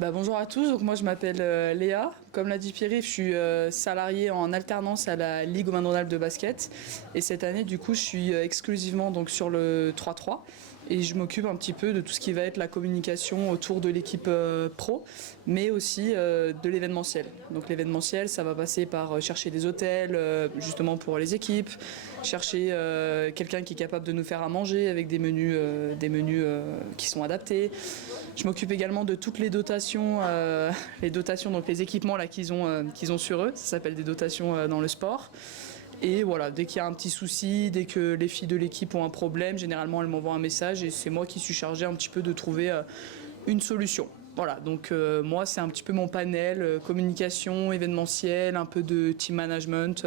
Bonjour à tous, donc moi je m'appelle Léa. Comme l'a dit Pierre-Yves, je suis salariée en alternance à la Ligue Auvergne-Rhône-Alpes de basket. Et cette année, du coup, je suis exclusivement donc, sur le 3-3. Et je m'occupe un petit peu de tout ce qui va être la communication autour de l'équipe pro, mais aussi de l'événementiel. Donc l'événementiel, ça va passer par chercher des hôtels, justement pour les équipes, chercher quelqu'un qui est capable de nous faire à manger avec des menus qui sont adaptés. Je m'occupe également de toutes les dotations, donc les équipements là qu'ils ont sur eux. Ça s'appelle des dotations dans le sport. Et voilà, dès qu'il y a un petit souci, dès que les filles de l'équipe ont un problème, généralement elles m'envoient un message et c'est moi qui suis chargé un petit peu de trouver une solution. Voilà, donc moi c'est un petit peu mon panel, communication, événementiel, un peu de team management,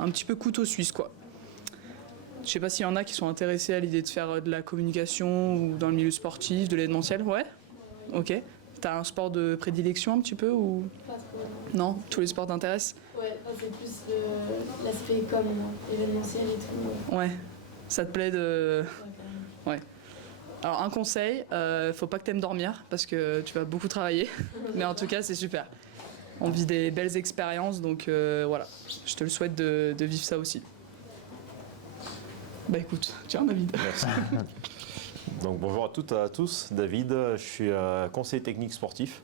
un petit peu couteau suisse quoi. Je sais pas s'il y en a qui sont intéressés à l'idée de faire de la communication ou dans le milieu sportif, de l'événementiel, ouais. Ok. T'as un sport de prédilection un petit peu ou Pas trop. non? Tous les sports t'intéressent? Ouais, c'est plus l'aspect com, événementiel et tout. Ouais. Ça te plaît de... Ouais, carrément. Ouais. Alors un conseil, faut pas que t'aimes dormir parce que tu vas beaucoup travailler, mais en tout cas c'est super. On vit des belles expériences donc voilà, je te le souhaite de vivre ça aussi. Bah écoute, tiens David. Merci. Donc bonjour à toutes et à tous, David, je suis conseiller technique sportif.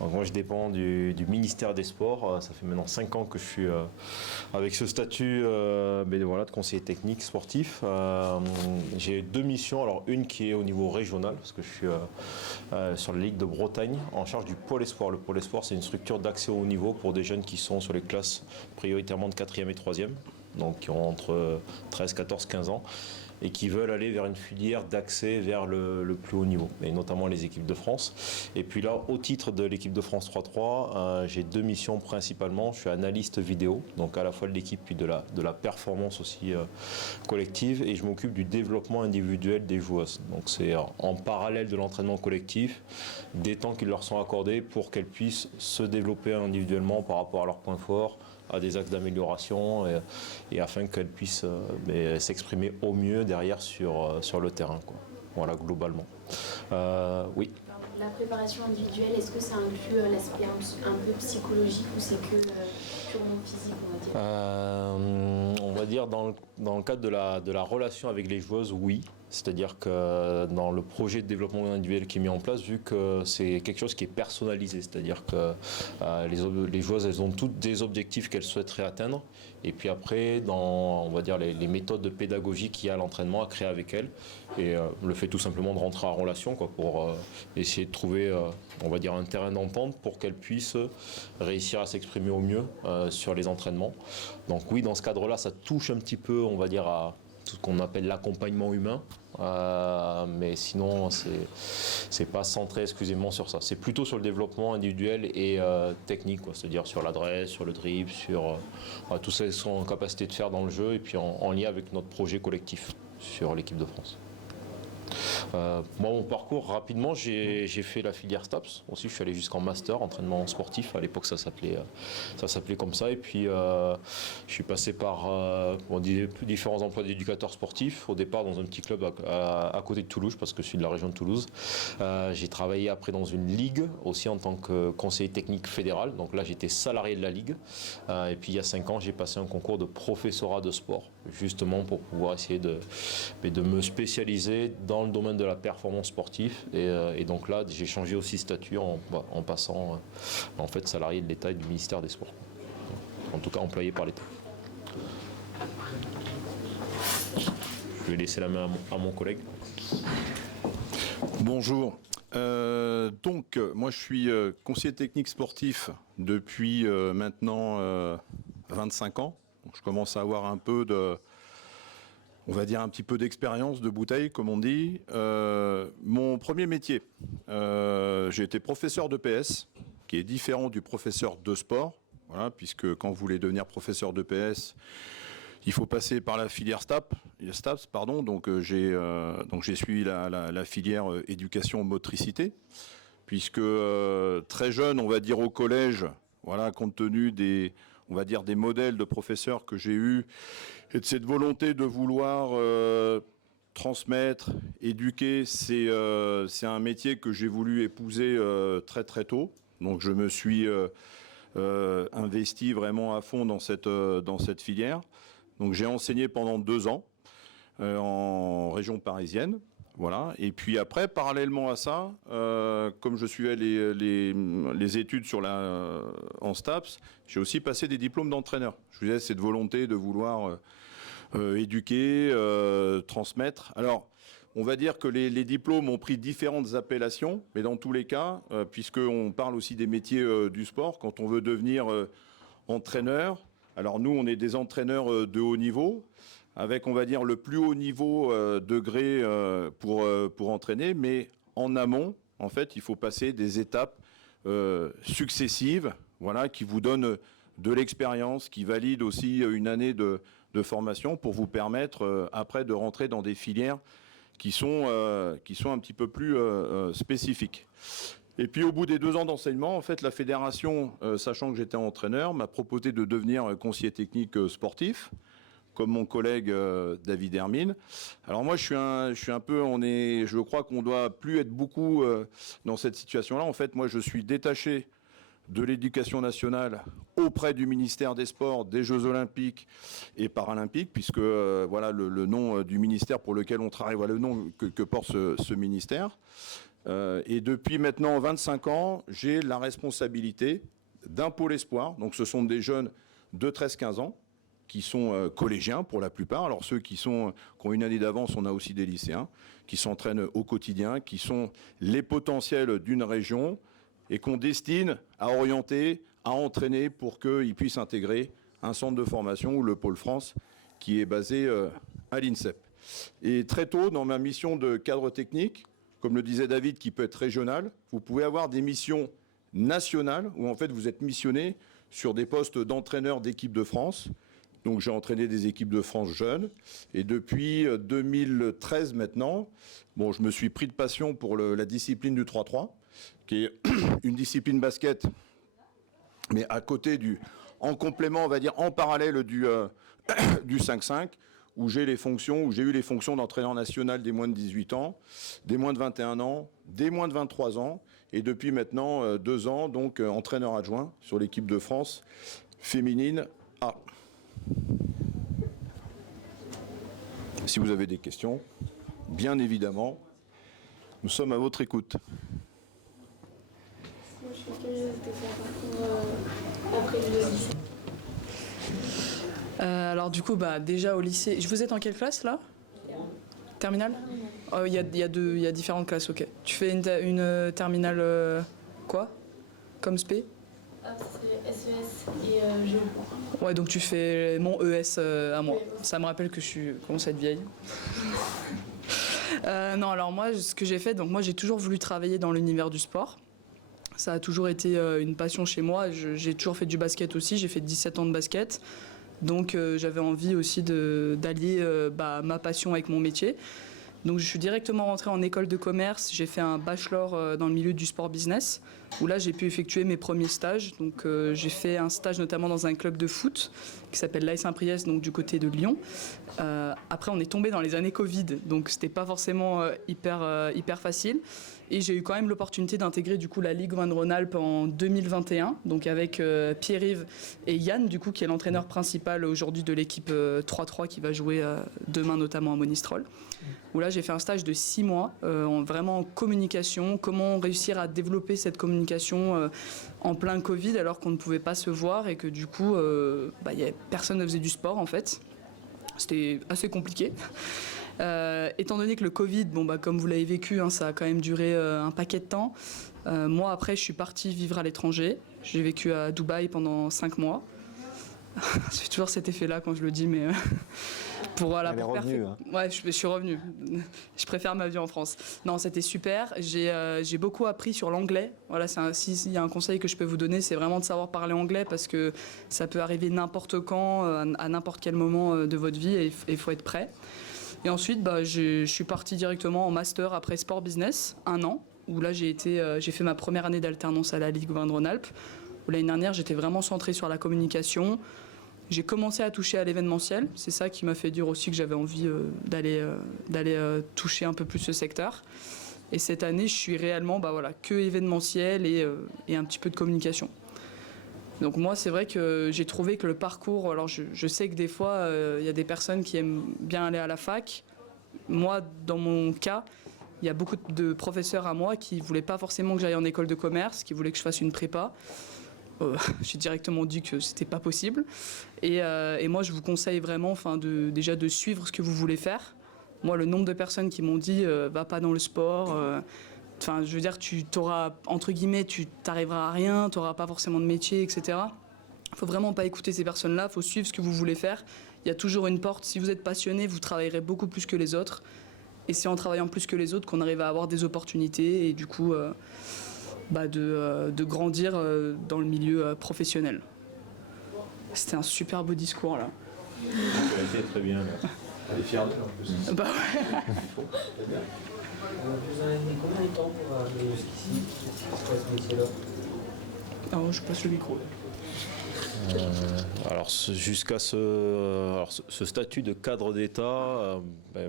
Donc moi je dépends du ministère des Sports, ça fait maintenant 5 ans que je suis avec ce statut de conseiller technique sportif. J'ai 2 missions, alors une qui est au niveau régional, parce que je suis sur la Ligue de Bretagne en charge du pôle espoir. Le pôle espoir c'est une structure d'accès au haut niveau pour des jeunes qui sont sur les classes prioritairement de 4e et 3e, donc qui ont entre 13, 14, 15 ans. Et qui veulent aller vers une filière d'accès vers le plus haut niveau, et notamment les équipes de France. Et puis là, au titre de l'équipe de France 3-3, j'ai 2 missions principalement. Je suis analyste vidéo, donc à la fois de l'équipe puis de la performance aussi collective, et je m'occupe du développement individuel des joueuses. Donc c'est en parallèle de l'entraînement collectif, des temps qui leur sont accordés pour qu'elles puissent se développer individuellement par rapport à leurs points forts, à des axes d'amélioration et afin qu'elles puissent s'exprimer au mieux derrière sur le terrain, quoi. Voilà, globalement. Oui. La préparation individuelle, est-ce que ça inclut l'aspect un peu psychologique ou c'est que purement physique, on va dire dans le cadre de la relation avec les joueuses, oui. C'est-à-dire que dans le projet de développement individuel qui est mis en place, vu que c'est quelque chose qui est personnalisé, c'est-à-dire que les joueuses, elles ont toutes des objectifs qu'elles souhaiteraient atteindre. Et puis après, dans, on va dire, les méthodes de pédagogie qu'il y a à l'entraînement à créer avec elles, et le fait tout simplement de rentrer en relation, quoi, pour essayer de trouver, on va dire, un terrain d'entente pour qu'elles puissent réussir à s'exprimer au mieux sur les entraînements. Donc oui, dans ce cadre-là, ça touche un petit peu, on va dire, à tout ce qu'on appelle l'accompagnement humain. Mais sinon c'est pas centré exclusivement sur ça, c'est plutôt sur le développement individuel et technique, quoi, c'est-à-dire sur l'adresse, sur le dribble, sur tout ça qu'ils sont en capacité de faire dans le jeu et puis en lien avec notre projet collectif sur l'équipe de France. Mon parcours, rapidement, j'ai fait la filière STAPS. Aussi, je suis allé jusqu'en master, entraînement sportif. À l'époque, ça s'appelait comme ça. Et puis, je suis passé par différents emplois d'éducateur sportif. Au départ, dans un petit club à côté de Toulouse, parce que je suis de la région de Toulouse. J'ai travaillé après dans une ligue, aussi en tant que conseiller technique fédéral. Donc là, j'étais salarié de la ligue. Et puis, il y a 5 ans, j'ai passé un concours de professorat de sport, justement pour pouvoir essayer de me spécialiser dans le domaine de la performance sportive et donc là j'ai changé aussi statut en passant en fait salarié de l'État et du ministère des Sports, en tout cas employé par l'État. Je vais laisser la main à mon collègue. Bonjour. Donc moi je suis conseiller technique sportif depuis maintenant 25 ans. Donc, je commence à avoir un peu on va dire un petit peu d'expérience de bouteille, comme on dit. Mon premier métier, j'ai été professeur de PS, qui est différent du professeur de sport, voilà, puisque quand vous voulez devenir professeur de PS, il faut passer par la filière STAPS, pardon. Donc j'ai suivi la filière éducation motricité, puisque très jeune, on va dire au collège, voilà, compte tenu des modèles de professeurs que j'ai eus et de cette volonté de vouloir transmettre, éduquer, c'est un métier que j'ai voulu épouser très très tôt. Donc je me suis investi vraiment à fond dans cette filière. Donc j'ai enseigné pendant 2 ans en région parisienne. Voilà. Et puis après, parallèlement à ça, comme je suivais les études en STAPS, j'ai aussi passé des diplômes d'entraîneur. Je disais, cette volonté de vouloir éduquer, transmettre. Alors, on va dire que les diplômes ont pris différentes appellations, mais dans tous les cas, puisqu'on parle aussi des métiers du sport, quand on veut devenir entraîneur, alors nous, on est des entraîneurs de haut niveau, avec, on va dire, le plus haut niveau degré pour entraîner, mais en amont, en fait, il faut passer des étapes successives, voilà, qui vous donnent de l'expérience, qui valident aussi une année de formation pour vous permettre après de rentrer dans des filières qui sont un petit peu plus spécifiques. Et puis au bout des 2 ans d'enseignement, en fait, la fédération, sachant que j'étais entraîneur, m'a proposé de devenir conseiller technique sportif, comme mon collègue David Hermine. Alors moi, je suis un peu, je crois qu'on doit plus être beaucoup dans cette situation-là. En fait, moi, je suis détaché de l'éducation nationale auprès du ministère des Sports, des Jeux Olympiques et Paralympiques, puisque voilà le nom du ministère pour lequel on travaille, voilà le nom que porte ce ministère. Et depuis maintenant 25 ans, j'ai la responsabilité d'un pôle espoir. Donc ce sont des jeunes de 13-15 ans qui sont collégiens pour la plupart. Alors ceux qui ont une année d'avance, on a aussi des lycéens qui s'entraînent au quotidien, qui sont les potentiels d'une région et qu'on destine à orienter, à entraîner pour qu'ils puissent intégrer un centre de formation ou le pôle France qui est basé à l'INSEP. Et très tôt, dans ma mission de cadre technique, comme le disait David, qui peut être régionale, vous pouvez avoir des missions nationales où en fait vous êtes missionné sur des postes d'entraîneur d'équipe de France. Donc j'ai entraîné des équipes de France jeunes et depuis 2013 maintenant, bon, je me suis pris de passion pour la discipline du 3-3, qui est une discipline basket, mais à côté en complément, on va dire, en parallèle du 5-5, où j'ai eu les fonctions d'entraîneur national des moins de 18 ans, des moins de 21 ans, des moins de 23 ans, et depuis maintenant 2 ans, donc entraîneur adjoint sur l'équipe de France féminine A. Si vous avez des questions, bien évidemment, nous sommes à votre écoute. Moi, je suis curieuse de ton parcours après le lycée. Alors du coup, déjà au lycée, vous êtes en quelle classe là? Terminale? Il y a différentes classes, ok. Tu fais une terminale quoi? Comme spé? C'est SES et Géo. Ouais, donc tu fais mon ES à moi. Ça me rappelle que je commence à être vieille. Non, alors moi, ce que j'ai fait, donc moi j'ai toujours voulu travailler dans l'univers du sport. Ça a toujours été une passion chez moi. J'ai toujours fait du basket aussi, j'ai fait 17 ans de basket. Donc j'avais envie aussi d'allier ma passion avec mon métier. Donc je suis directement rentrée en école de commerce, j'ai fait un bachelor dans le milieu du sport business, où là j'ai pu effectuer mes premiers stages. Donc j'ai fait un stage notamment dans un club de foot qui s'appelle l'AS Saint-Priest, donc du côté de Lyon. Après on est tombé dans les années Covid, donc c'était pas forcément hyper facile. Et j'ai eu quand même l'opportunité d'intégrer du coup la Ligue Rhône-Alpes en 2021, donc avec Pierre-Yves et Yann, du coup, qui est l'entraîneur principal aujourd'hui de l'équipe 3-3 qui va jouer demain notamment à Monistrol. Où là j'ai fait un stage de 6 mois, vraiment en communication, comment réussir à développer cette communication en plein Covid alors qu'on ne pouvait pas se voir et que du coup personne ne faisait du sport en fait. C'était assez compliqué. Étant donné que le Covid, comme vous l'avez vécu, ça a quand même duré un paquet de temps. Moi, après, je suis partie vivre à l'étranger. J'ai vécu à Dubaï pendant 5 mois. J'ai toujours cet effet-là quand je le dis, mais Elle est revenue, hein. Ouais, je suis revenue. Je préfère ma vie en France. Non, c'était super. J'ai beaucoup appris sur l'anglais. Voilà, s'il y a un conseil que je peux vous donner, c'est vraiment de savoir parler anglais parce que ça peut arriver n'importe quand, à n'importe quel moment de votre vie et il faut être prêt. Et ensuite, je suis partie directement en master après sport business, 1 an, où là j'ai fait ma première année d'alternance à la Ligue Rhône-Alpes, où l'année dernière j'étais vraiment centrée sur la communication. J'ai commencé à toucher à l'événementiel. C'est ça qui m'a fait dire aussi que j'avais envie d'aller toucher un peu plus ce secteur. Et cette année, je suis réellement que événementiel et un petit peu de communication. Donc moi, c'est vrai que j'ai trouvé que le parcours... Alors je sais que des fois, il y a des personnes qui aiment bien aller à la fac. Moi, dans mon cas, il y a beaucoup de professeurs à moi qui ne voulaient pas forcément que j'aille en école de commerce, qui voulaient que je fasse une prépa. J'ai directement dit que c'était pas possible. Et moi, je vous conseille vraiment déjà de suivre ce que vous voulez faire. Moi, le nombre de personnes qui m'ont dit va pas dans le sport, je veux dire, tu t'auras, entre guillemets, tu t'arriveras à rien, tu n'auras pas forcément de métier, etc. Il faut vraiment pas écouter ces personnes-là, il faut suivre ce que vous voulez faire. Il y a toujours une porte. Si vous êtes passionné, vous travaillerez beaucoup plus que les autres. Et c'est en travaillant plus que les autres qu'on arrive à avoir des opportunités et du coup de grandir dans le milieu professionnel. C'était un super beau discours là. C'était très bien. Elle est fière d'elle en plus. Bah ouais. Vous en avez mis combien de temps pour arriver jusqu'ici? C'est quoi ce métier-là? Alors, je passe le micro. Alors jusqu'à ce statut de cadre d'État,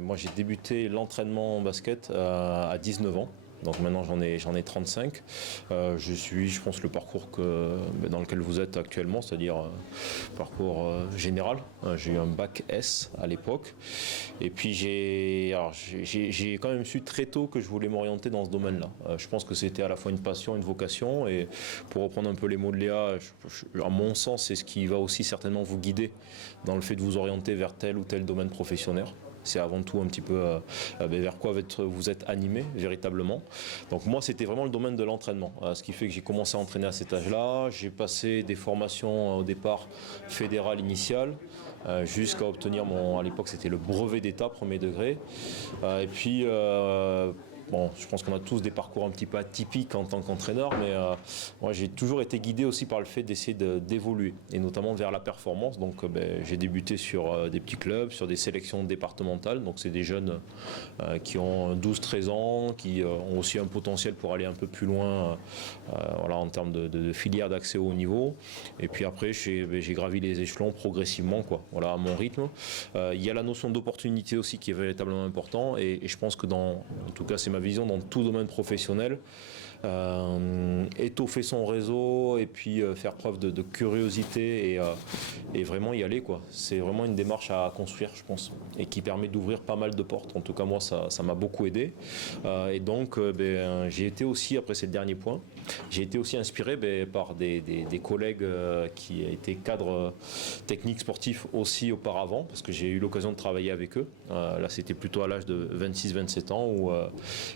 moi j'ai débuté l'entraînement en basket à 19 ans. Donc maintenant j'en ai 35. Je pense le parcours dans lequel vous êtes actuellement, c'est-à-dire parcours général. J'ai eu un bac S à l'époque. Et puis j'ai quand même su très tôt que je voulais m'orienter dans ce domaine-là. Je pense que c'était à la fois une passion, une vocation. Et pour reprendre un peu les mots de Léa, à mon sens, c'est ce qui va aussi certainement vous guider dans le fait de vous orienter vers tel ou tel domaine professionnel. C'est avant tout un petit peu vers quoi vous êtes animé véritablement. Donc moi c'était vraiment le domaine de l'entraînement, ce qui fait que j'ai commencé à entraîner à cet âge-là. J'ai passé des formations au départ fédérales initiales jusqu'à obtenir à l'époque c'était le brevet d'État premier degré. Et puis je pense qu'on a tous des parcours un petit peu atypiques en tant qu'entraîneur, mais moi j'ai toujours été guidé aussi par le fait d'essayer d'évoluer, et notamment vers la performance. Donc j'ai débuté sur des petits clubs, sur des sélections départementales. Donc c'est des jeunes qui ont 12-13 ans, qui ont aussi un potentiel pour aller un peu plus loin en termes de filière d'accès au haut niveau. Et puis après j'ai gravi les échelons progressivement, à mon rythme. Il y a la notion d'opportunité aussi qui est véritablement important, et je pense que en tout cas c'est ma vision dans tout domaine professionnel, étoffer son réseau et puis faire preuve de curiosité et vraiment y aller. C'est vraiment une démarche à construire, je pense, et qui permet d'ouvrir pas mal de portes. En tout cas moi ça m'a beaucoup aidé, et donc j'ai été aussi, après c'est le dernier point, j'ai été aussi inspiré par des collègues qui étaient cadres techniques sportifs aussi auparavant, parce que j'ai eu l'occasion de travailler avec eux. Là c'était plutôt à l'âge de 26-27 ans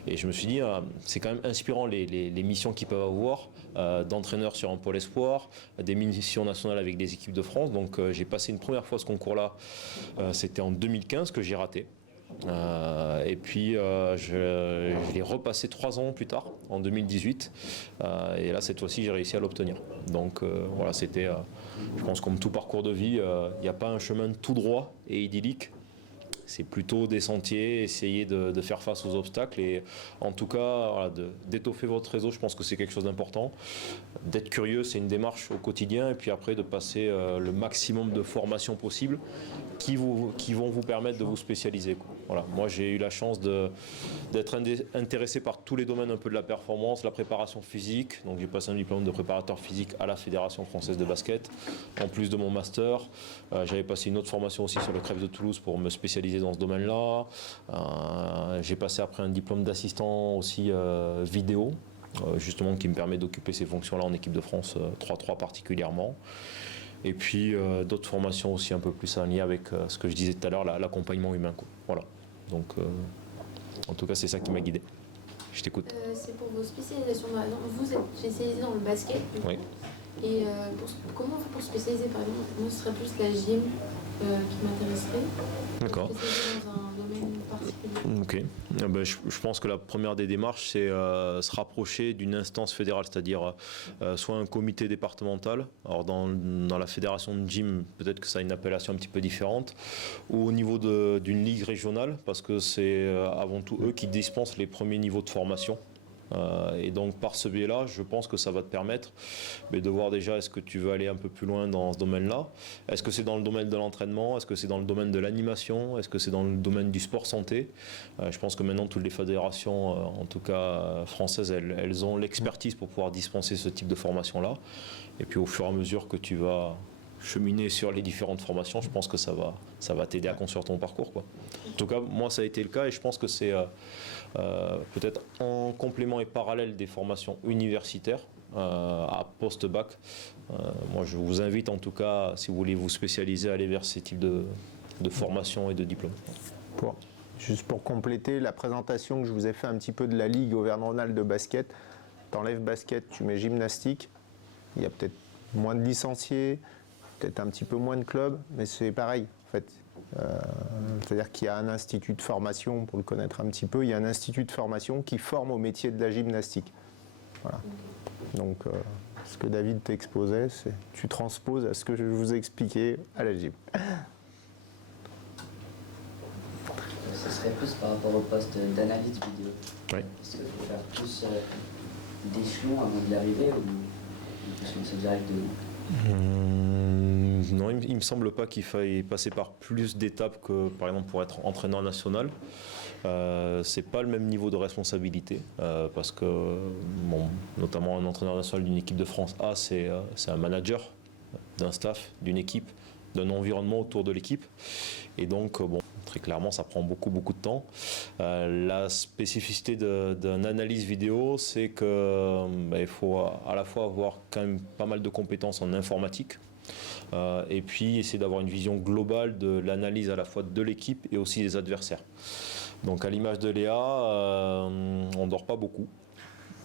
et je me suis dit c'est quand même inspirant les missions qu'ils peuvent avoir, d'entraîneur sur un pôle espoir, des missions nationales avec des équipes de France. Donc j'ai passé une première fois ce concours-là, c'était en 2015 que j'ai raté. Et puis je l'ai repassé 3 ans plus tard, en 2018, et là cette fois-ci j'ai réussi à l'obtenir. Donc c'était, je pense comme tout parcours de vie, il n'y a pas un chemin tout droit et idyllique. C'est plutôt des sentiers, essayer de faire face aux obstacles, et en tout cas d'étoffer votre réseau, je pense que c'est quelque chose d'important. D'être curieux, c'est une démarche au quotidien, et puis après de passer le maximum de formations possibles qui vont vous permettre de vous spécialiser. Voilà. Moi j'ai eu la chance d'être intéressé par tous les domaines un peu de la performance, la préparation physique. Donc j'ai passé un diplôme de préparateur physique à la Fédération française de basket, en plus de mon master. J'avais passé une autre formation aussi sur le Crève de Toulouse pour me spécialiser dans ce domaine-là. J'ai passé après un diplôme d'assistant aussi vidéo, justement qui me permet d'occuper ces fonctions-là en équipe de France 3-3 particulièrement. Et puis d'autres formations aussi un peu plus en lien avec ce que je disais tout à l'heure, l'accompagnement humain. Voilà. Donc en tout cas c'est ça qui m'a guidé. Je t'écoute. C'est pour vos spécialisations. Vous êtes spécialisé dans le basket. Oui. Et comment on fait pour spécialiser, par exemple? Moi ce serait plus la gym qui m'intéresserait. D'accord. Dans un domaine particulier. Ok. Je pense que la première des démarches, c'est se rapprocher d'une instance fédérale, c'est-à-dire soit un comité départemental. Alors dans la fédération de gym, peut-être que ça a une appellation un petit peu différente, ou au niveau d'une ligue régionale, parce que c'est avant tout eux qui dispensent les premiers niveaux de formation. Et donc par ce biais-là, je pense que ça va te permettre de voir déjà est-ce que tu veux aller un peu plus loin dans ce domaine-là. Est-ce que c'est dans le domaine de l'entraînement? Est-ce que c'est dans le domaine de l'animation? Est-ce que c'est dans le domaine du sport santé? Je pense que maintenant toutes les fédérations, en tout cas françaises, elles ont l'expertise pour pouvoir dispenser ce type de formation-là. Et puis au fur et à mesure que tu vas cheminer sur les différentes formations, je pense que ça va t'aider à construire ton parcours, quoi. En tout cas, moi ça a été le cas et je pense que c'est peut-être en complément et parallèle des formations universitaires à post-bac. Moi je vous invite en tout cas, si vous voulez vous spécialiser, à aller vers ces types de formations et de diplômes. Juste pour compléter la présentation que je vous ai fait un petit peu de la Ligue Auvergne-Rhône-Alpes de basket, t'enlèves basket, tu mets gymnastique, il y a peut-être moins de licenciés, peut-être un petit peu moins de clubs, mais c'est pareil en fait. C'est-à-dire qu'il y a un institut de formation, pour le connaître un petit peu, il y a un institut de formation qui forme au métier de la gymnastique. Voilà. Donc ce que David t'exposait, c'est tu transposes à ce que je vous ai expliqué à la gym. Ce serait plus par rapport au poste d'analyse vidéo. Oui. Est-ce qu'il faut faire plus d'échelons avant d'y arriver ou plus lancer direct de... Non, il ne me semble pas qu'il faille passer par plus d'étapes que, par exemple, pour être entraîneur national. C'est pas le même niveau de responsabilité parce que, bon, notamment un entraîneur national d'une équipe de France A, c'est un manager d'un staff, d'une équipe, d'un environnement autour de l'équipe. Et donc, bon, très clairement, ça prend beaucoup de temps. La spécificité d'une analyse vidéo, c'est qu'il faut à la fois avoir quand même pas mal de compétences en informatique. Et puis essayer d'avoir une vision globale de l'analyse à la fois de l'équipe et aussi des adversaires. Donc à l'image de Léa, on ne dort pas beaucoup,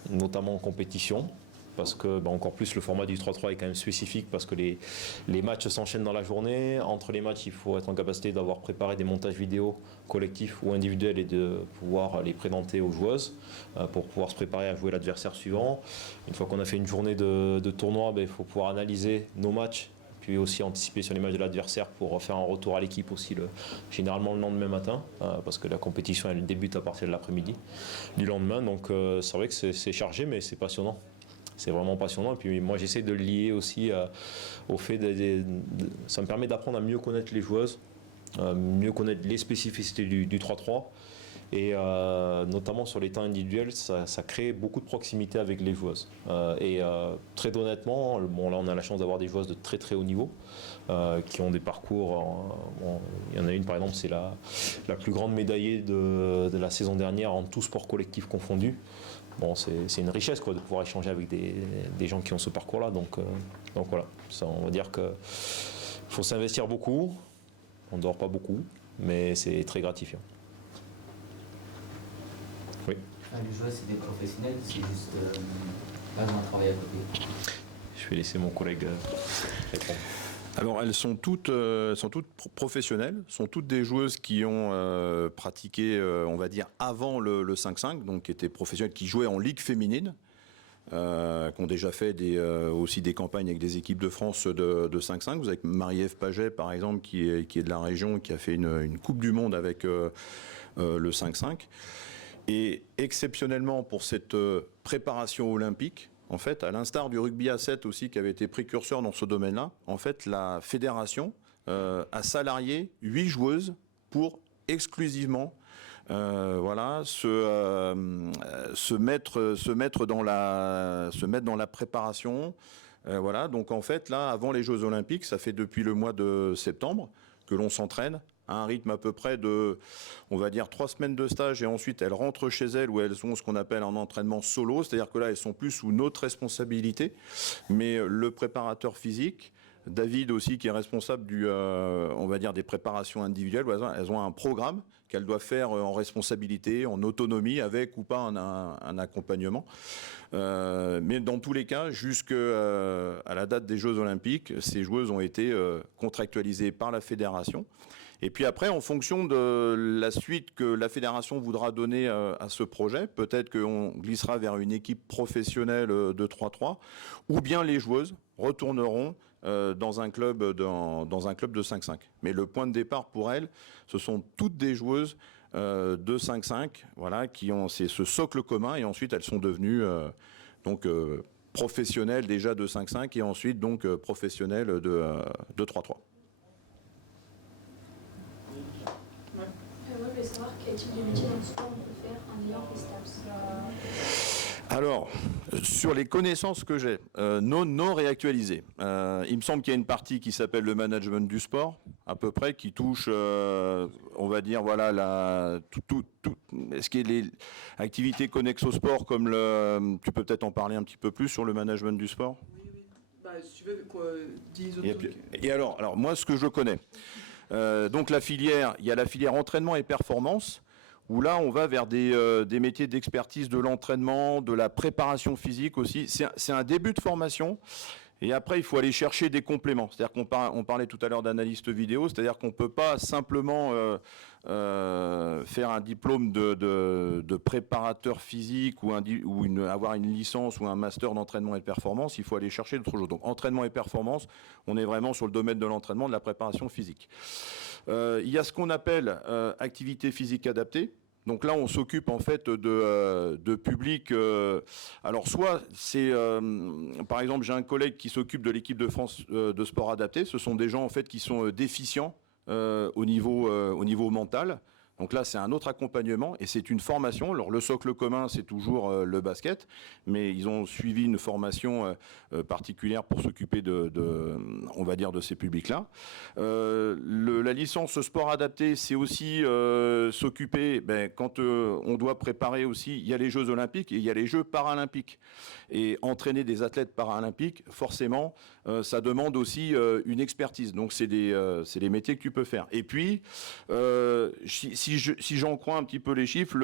notamment en compétition, parce que encore plus le format du 3-3 est quand même spécifique, parce que les matchs s'enchaînent dans la journée. Entre les matchs, il faut être en capacité d'avoir préparé des montages vidéo collectifs ou individuels et de pouvoir les présenter aux joueuses pour pouvoir se préparer à jouer l'adversaire suivant. Une fois qu'on a fait une journée de tournoi, il faut pouvoir analyser nos matchs, puis aussi anticiper sur les matchs de l'adversaire pour faire un retour à l'équipe aussi généralement le lendemain matin, parce que la compétition elle débute à partir de l'après-midi du lendemain. Donc c'est vrai que c'est chargé, mais c'est passionnant. C'est vraiment passionnant. Et puis moi j'essaie de le lier aussi au fait ça me permet d'apprendre à mieux connaître les joueuses, mieux connaître les spécificités du 3-3. Et notamment sur les temps individuels, ça crée beaucoup de proximité avec les joueuses. Très honnêtement, bon, là on a la chance d'avoir des joueuses de très très haut niveau qui ont des parcours. Il y en a une par exemple, c'est la plus grande médaillée de la saison dernière en tout sport collectif confondu. Bon, c'est une richesse quoi, de pouvoir échanger avec des gens qui ont ce parcours-là. Donc voilà, ça, on va dire qu'il faut s'investir beaucoup. On ne dort pas beaucoup, mais c'est très gratifiant. Oui. Les joueurs, c'est des professionnels, c'est juste là on travaille à côté. Je vais laisser mon collègue répondre. Alors elles sont toutes professionnelles, sont toutes des joueuses qui ont pratiqué, on va dire, avant le 5-5, donc qui étaient professionnelles, qui jouaient en ligue féminine, qui ont déjà fait aussi des campagnes avec des équipes de France de 5-5. Vous avez Marie-Ève Paget, par exemple, qui est de la région, qui a fait une Coupe du Monde avec le 5-5. Et exceptionnellement pour cette préparation olympique, en fait, à l'instar du rugby à 7 aussi, qui avait été précurseur dans ce domaine-là, en fait, la fédération a salarié 8 joueuses pour exclusivement se mettre dans la préparation. Voilà, donc en fait, là, avant les Jeux Olympiques, ça fait depuis le mois de septembre que l'on s'entraîne à un rythme à peu près de, on va dire, 3 semaines de stage, et ensuite elles rentrent chez elles où elles ont ce qu'on appelle un entraînement solo, c'est-à-dire que là elles sont plus sous notre responsabilité, mais le préparateur physique, David aussi qui est responsable on va dire des préparations individuelles, elles ont un programme qu'elles doivent faire en responsabilité, en autonomie, avec ou pas un accompagnement. Mais dans tous les cas, jusqu'à la date des Jeux Olympiques, ces joueuses ont été contractualisées par la fédération. Et puis après, en fonction de la suite que la fédération voudra donner à ce projet, peut-être qu'on glissera vers une équipe professionnelle de 3-3, ou bien les joueuses retourneront dans un club de 5-5. Mais le point de départ pour elles, ce sont toutes des joueuses de 5-5, voilà, c'est ce socle commun, et ensuite elles sont devenues professionnelles déjà de 5-5 et ensuite donc professionnelles de 3-3. Moi, je voulais savoir quel type de métier dans le sport on peut faire en ayant fait STAPS. Alors, sur les connaissances que j'ai, non réactualisées, il me semble qu'il y a une partie qui s'appelle le management du sport, à peu près, qui touche, on va dire, voilà, est-ce qu'il y a les activités connexes au sport, comme tu peux peut-être en parler un petit peu plus sur le management du sport? Oui. Bah, si tu veux, dis les autres trucs. Et alors, moi, ce que je connais, donc il y a la filière entraînement et performance, où là, on va vers des métiers d'expertise de l'entraînement, de la préparation physique aussi. C'est un début de formation. Et après, il faut aller chercher des compléments. C'est-à-dire qu'on parlait tout à l'heure d'analyste vidéo, c'est-à-dire qu'on ne peut pas simplement faire un diplôme de préparateur physique ou avoir une licence ou un master d'entraînement et de performance. Il faut aller chercher d'autres choses. Donc, entraînement et performance, on est vraiment sur le domaine de l'entraînement, de la préparation physique. Il y a ce qu'on appelle activité physique adaptée. Donc là, on s'occupe en fait de publics. Alors soit c'est, par exemple, j'ai un collègue qui s'occupe de l'équipe de France de sport adapté. Ce sont des gens en fait qui sont déficients au niveau mental. Donc là, c'est un autre accompagnement et c'est une formation. Alors le socle commun, c'est toujours le basket, mais ils ont suivi une formation particulière pour s'occuper on va dire, de ces publics-là. La licence sport adapté, c'est aussi s'occuper, quand on doit préparer aussi, il y a les Jeux olympiques et il y a les Jeux paralympiques. Et entraîner des athlètes paralympiques, forcément, ça demande aussi une expertise. Donc c'est des métiers que tu peux faire. Et puis, si j'en crois un petit peu les chiffres,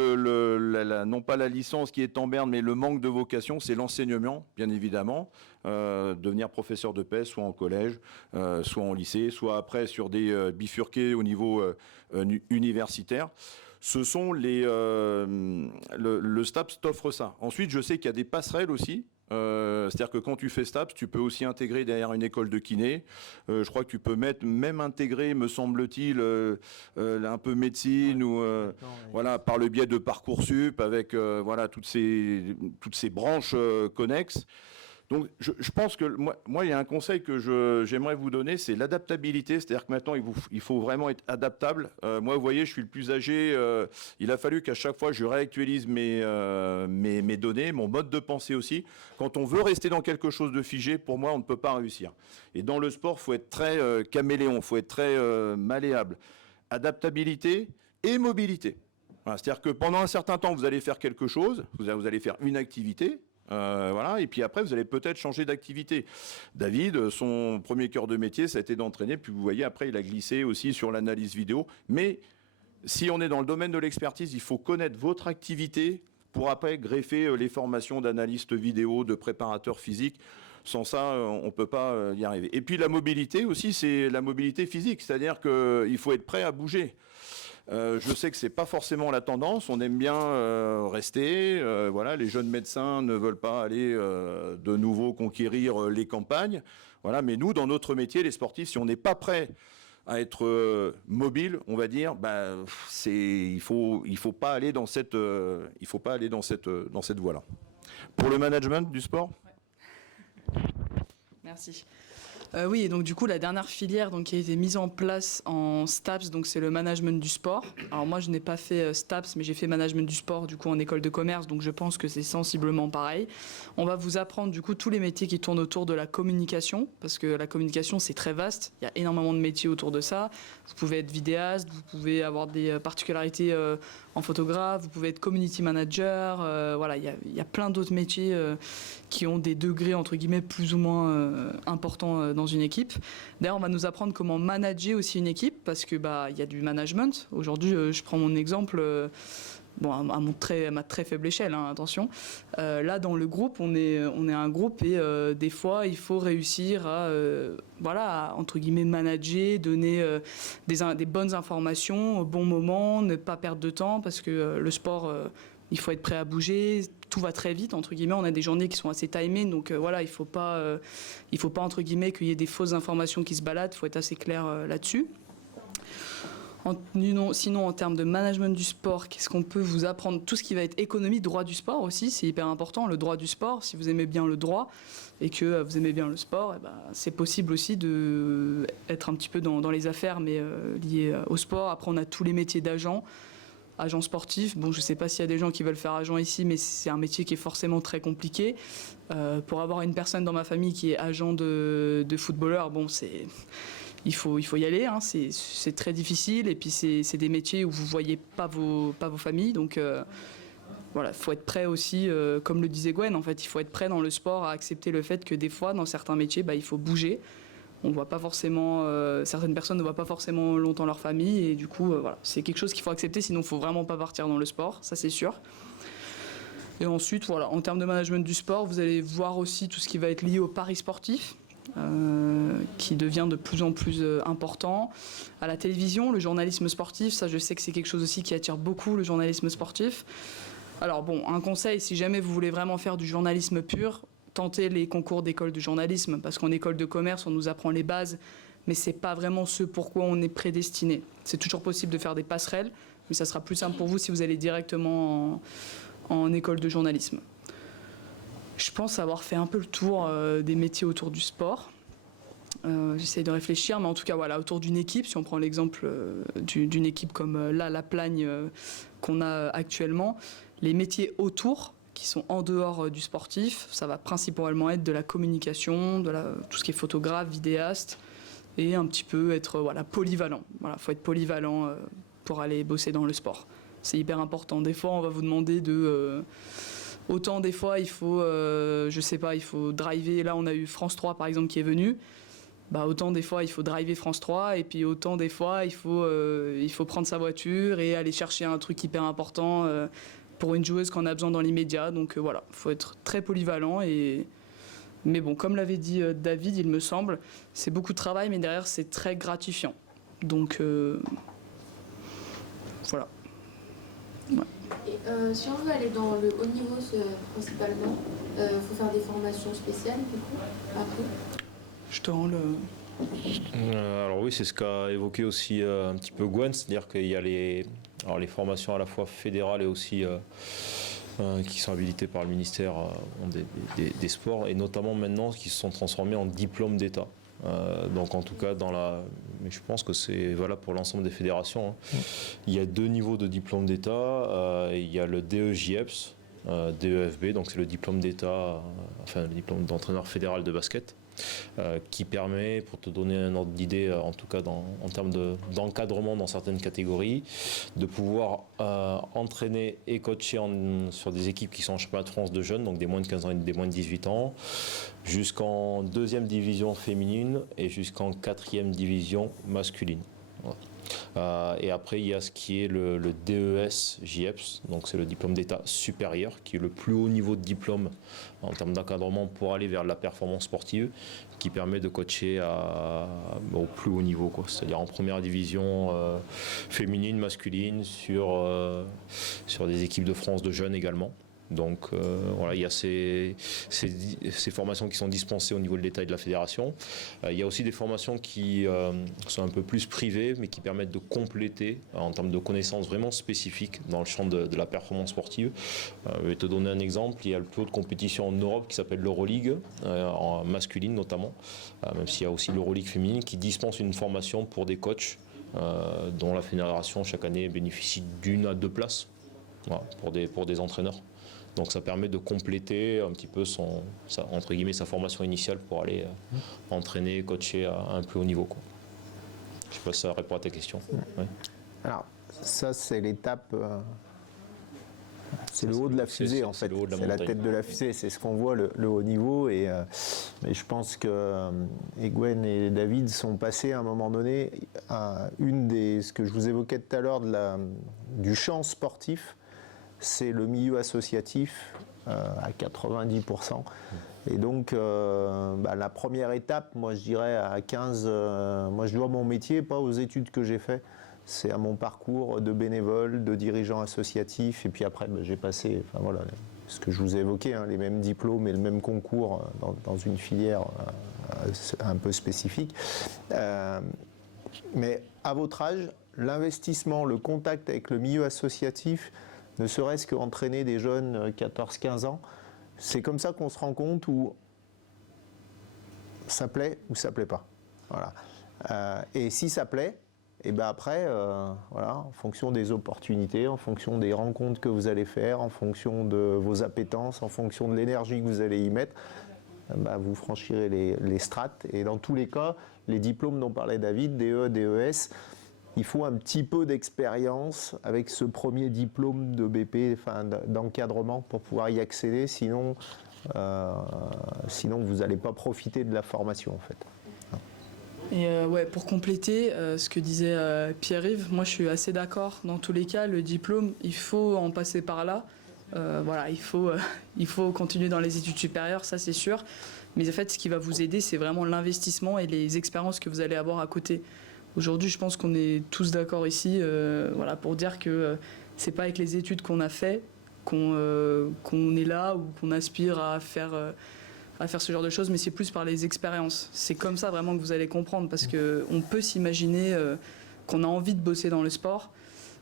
non pas la licence qui est en berne, mais le manque de vocation, c'est l'enseignement, bien évidemment. Devenir professeur de PS, soit en collège, soit en lycée, soit après sur des bifurqués au niveau universitaire. Ce sont le STAPS t'offre ça. Ensuite, je sais qu'il y a des passerelles aussi. C'est-à-dire que quand tu fais STAPS, tu peux aussi intégrer derrière une école de kiné. Je crois que tu peux même intégrer, me semble-t-il, un peu médecine ou voilà, par le biais de Parcoursup avec voilà toutes ces branches connexes. Donc, je pense que moi, il y a un conseil que j'aimerais vous donner, c'est l'adaptabilité. C'est-à-dire que maintenant, il faut vraiment être adaptable. Moi, vous voyez, je suis le plus âgé. Il a fallu qu'à chaque fois, je réactualise mes données, mon mode de pensée aussi. Quand on veut rester dans quelque chose de figé, pour moi, on ne peut pas réussir. Et dans le sport, il faut être très caméléon, il faut être très malléable. Adaptabilité et mobilité. Voilà, c'est-à-dire que pendant un certain temps, vous allez faire quelque chose, vous allez faire une activité. Voilà, et puis après, vous allez peut-être changer d'activité. David, son premier cœur de métier, ça a été d'entraîner, puis vous voyez, après, il a glissé aussi sur l'analyse vidéo. Mais si on est dans le domaine de l'expertise, il faut connaître votre activité pour après greffer les formations d'analyste vidéo, de préparateur physique. Sans ça, on ne peut pas y arriver. Et puis la mobilité aussi, c'est la mobilité physique, c'est-à-dire qu'il faut être prêt à bouger. Je sais que c'est pas forcément la tendance. On aime bien rester. Voilà, les jeunes médecins ne veulent pas aller de nouveau conquérir les campagnes. Voilà, mais nous, dans notre métier, les sportifs, si on n'est pas prêt à être mobile, on va dire, il faut pas aller dans cette voie-là. Pour le management du sport. Ouais. Merci. Oui, et donc du coup, la dernière filière qui a été mise en place en STAPS, donc c'est le management du sport. Alors moi, je n'ai pas fait STAPS, mais j'ai fait management du sport du coup en école de commerce, donc je pense que c'est sensiblement pareil. On va vous apprendre du coup tous les métiers qui tournent autour de la communication, parce que la communication c'est très vaste. Il y a énormément de métiers autour de ça. Vous pouvez être vidéaste, vous pouvez avoir des particularités en photographe, vous pouvez être community manager. Voilà, il y a plein d'autres métiers qui ont des degrés entre guillemets plus ou moins importants dans une équipe. D'ailleurs, on va nous apprendre comment manager aussi une équipe, parce que il y a du management. Aujourd'hui, je prends mon exemple, à ma très faible échelle, hein, attention. Là, dans le groupe, on est un groupe et des fois, il faut réussir à entre guillemets manager, donner des bonnes informations au bon moment, ne pas perdre de temps, parce que le sport il faut être prêt à bouger, tout va très vite, entre guillemets, on a des journées qui sont assez timées, donc voilà, il faut pas, entre guillemets, qu'il y ait des fausses informations qui se baladent, il faut être assez clair là-dessus. Sinon, en termes de management du sport, qu'est-ce qu'on peut vous apprendre? Tout ce qui va être économie, droit du sport aussi, c'est hyper important. Le droit du sport, si vous aimez bien le droit et que vous aimez bien le sport, c'est possible aussi d'être un petit peu dans les affaires, mais liées au sport. Après, on a tous les métiers d'agent sportif. Bon, je ne sais pas s'il y a des gens qui veulent faire agent ici, mais c'est un métier qui est forcément très compliqué. Pour avoir une personne dans ma famille qui est agent de footballeur, bon, il faut y aller, hein, c'est très difficile, et puis c'est des métiers où vous ne voyez pas vos familles, donc voilà, il faut être prêt aussi, comme le disait Gwen, en fait, il faut être prêt dans le sport à accepter le fait que des fois, dans certains métiers, il faut bouger. On voit pas forcément, certaines personnes ne voient pas forcément longtemps leur famille, et du coup, voilà, c'est quelque chose qu'il faut accepter, sinon il ne faut vraiment pas partir dans le sport, ça c'est sûr. Et ensuite, voilà, en termes de management du sport, vous allez voir aussi tout ce qui va être lié au paris sportif. Qui devient de plus en plus important. À la télévision, le journalisme sportif, ça je sais que c'est quelque chose aussi qui attire beaucoup, le journalisme sportif. Alors bon, un conseil, si jamais vous voulez vraiment faire du journalisme pur, tentez les concours d'école de journalisme, parce qu'en école de commerce, on nous apprend les bases, mais c'est pas vraiment ce pourquoi on est prédestiné. C'est toujours possible de faire des passerelles, mais ça sera plus simple pour vous si vous allez directement en école de journalisme. Je pense avoir fait un peu le tour des métiers autour du sport. J'essaie de réfléchir, mais en tout cas, voilà, autour d'une équipe, si on prend l'exemple d'une équipe comme la Plagne qu'on a actuellement, les métiers autour, qui sont en dehors du sportif, ça va principalement être de la communication, tout ce qui est photographe, vidéaste, et un petit peu être polyvalent. Voilà, faut être polyvalent pour aller bosser dans le sport. C'est hyper important. Des fois, on va vous demander autant des fois, il faut, je sais pas, il faut driver. Là, on a eu France 3, par exemple, qui est venu. Autant des fois, il faut driver France 3. Et puis, autant des fois, il faut prendre sa voiture et aller chercher un truc hyper important pour une joueuse qu'on a besoin dans l'immédiat. Donc, voilà, il faut être très polyvalent. Mais bon, comme l'avait dit David, il me semble, c'est beaucoup de travail, mais derrière, c'est très gratifiant. Donc, voilà. Ouais. Et si on veut aller dans le haut niveau principalement, faut faire des formations spéciales du coup après. Je te rends le... Alors oui, c'est ce qu'a évoqué aussi un petit peu Gwen, c'est-à-dire qu'il y a les formations à la fois fédérales et aussi qui sont habilitées par le ministère des Sports, et notamment maintenant qui se sont transformées en diplômes d'État. Donc en tout cas, mais je pense que c'est valable pour l'ensemble des fédérations. Hein. Il y a 2 niveaux de diplôme d'État. Il y a le DEJEPS, DEFB, donc c'est le diplôme d'État, enfin le diplôme d'entraîneur fédéral de basket, qui permet, pour te donner un ordre d'idée, en tout cas en termes d'encadrement dans certaines catégories, de pouvoir entraîner et coacher sur des équipes qui sont en championnat de France de jeunes, donc des moins de 15 ans et des moins de 18 ans, jusqu'en 2e division féminine et jusqu'en 4e division masculine. Voilà. Et après, il y a ce qui est le DES JEPS, donc c'est le diplôme d'État supérieur, qui est le plus haut niveau de diplôme en termes d'encadrement pour aller vers la performance sportive, qui permet de coacher au plus haut niveau, c'est-à-dire en première division féminine, masculine, sur des équipes de France de jeunes également. Donc voilà, il y a ces formations qui sont dispensées au niveau de l'État et de la fédération. Il y a aussi des formations qui sont un peu plus privées, mais qui permettent de compléter en termes de connaissances vraiment spécifiques dans le champ de la performance sportive. Je vais te donner un exemple. Il y a le plus haut de compétition en Europe qui s'appelle l'Euroleague, en masculine notamment, même s'il y a aussi l'Euroleague féminine qui dispense une formation pour des coachs dont la fédération chaque année bénéficie d'1 à 2 places, voilà, pour des entraîneurs. Donc ça permet de compléter un petit peu entre guillemets, sa formation initiale pour aller entraîner, coacher à un plus haut niveau, quoi. Je ne sais pas si ça répond à ta question. Ouais. Alors, ça, c'est l'étape... c'est le haut de la fusée, en fait. C'est la tête de la fusée. C'est ce qu'on voit, le haut niveau. Mais je pense que Gwen et David sont passés à un moment donné à ce que je vous évoquais tout à l'heure du champ sportif. C'est le milieu associatif à 90%. Et donc, la première étape, moi je dirais à 15, moi je dois mon métier, pas aux études que j'ai fait. c'est à mon parcours de bénévole, de dirigeant associatif, et puis après j'ai passé, enfin voilà, ce que je vous ai évoqué, hein, les mêmes diplômes et le même concours dans une filière un peu spécifique. Mais à votre âge, l'investissement, le contact avec le milieu associatif, ne serait-ce qu'entraîner des jeunes 14-15 ans, c'est comme ça qu'on se rend compte où ça plaît ou ça plaît pas. Voilà. Et si ça plaît, et ben après, voilà, en fonction des opportunités, en fonction des rencontres que vous allez faire, en fonction de vos appétences, en fonction de l'énergie que vous allez y mettre, ben vous franchirez les strates. Et dans tous les cas, les diplômes dont parlait David, DE, DES, il faut un petit peu d'expérience avec ce premier diplôme de BP, enfin d'encadrement, pour pouvoir y accéder, sinon vous n'allez pas profiter de la formation en fait. Et ouais, pour compléter ce que disait Pierre-Yves, moi je suis assez d'accord. Dans tous les cas, le diplôme, il faut en passer par là. Voilà, il faut continuer dans les études supérieures, ça c'est sûr. Mais en fait, ce qui va vous aider, c'est vraiment l'investissement et les expériences que vous allez avoir à côté. Aujourd'hui, je pense qu'on est tous d'accord ici, voilà, pour dire que c'est pas avec les études qu'on a fait qu'on est là ou qu'on aspire à faire ce genre de choses, mais c'est plus par les expériences. C'est comme ça vraiment que vous allez comprendre, parce qu'on peut s'imaginer qu'on a envie de bosser dans le sport,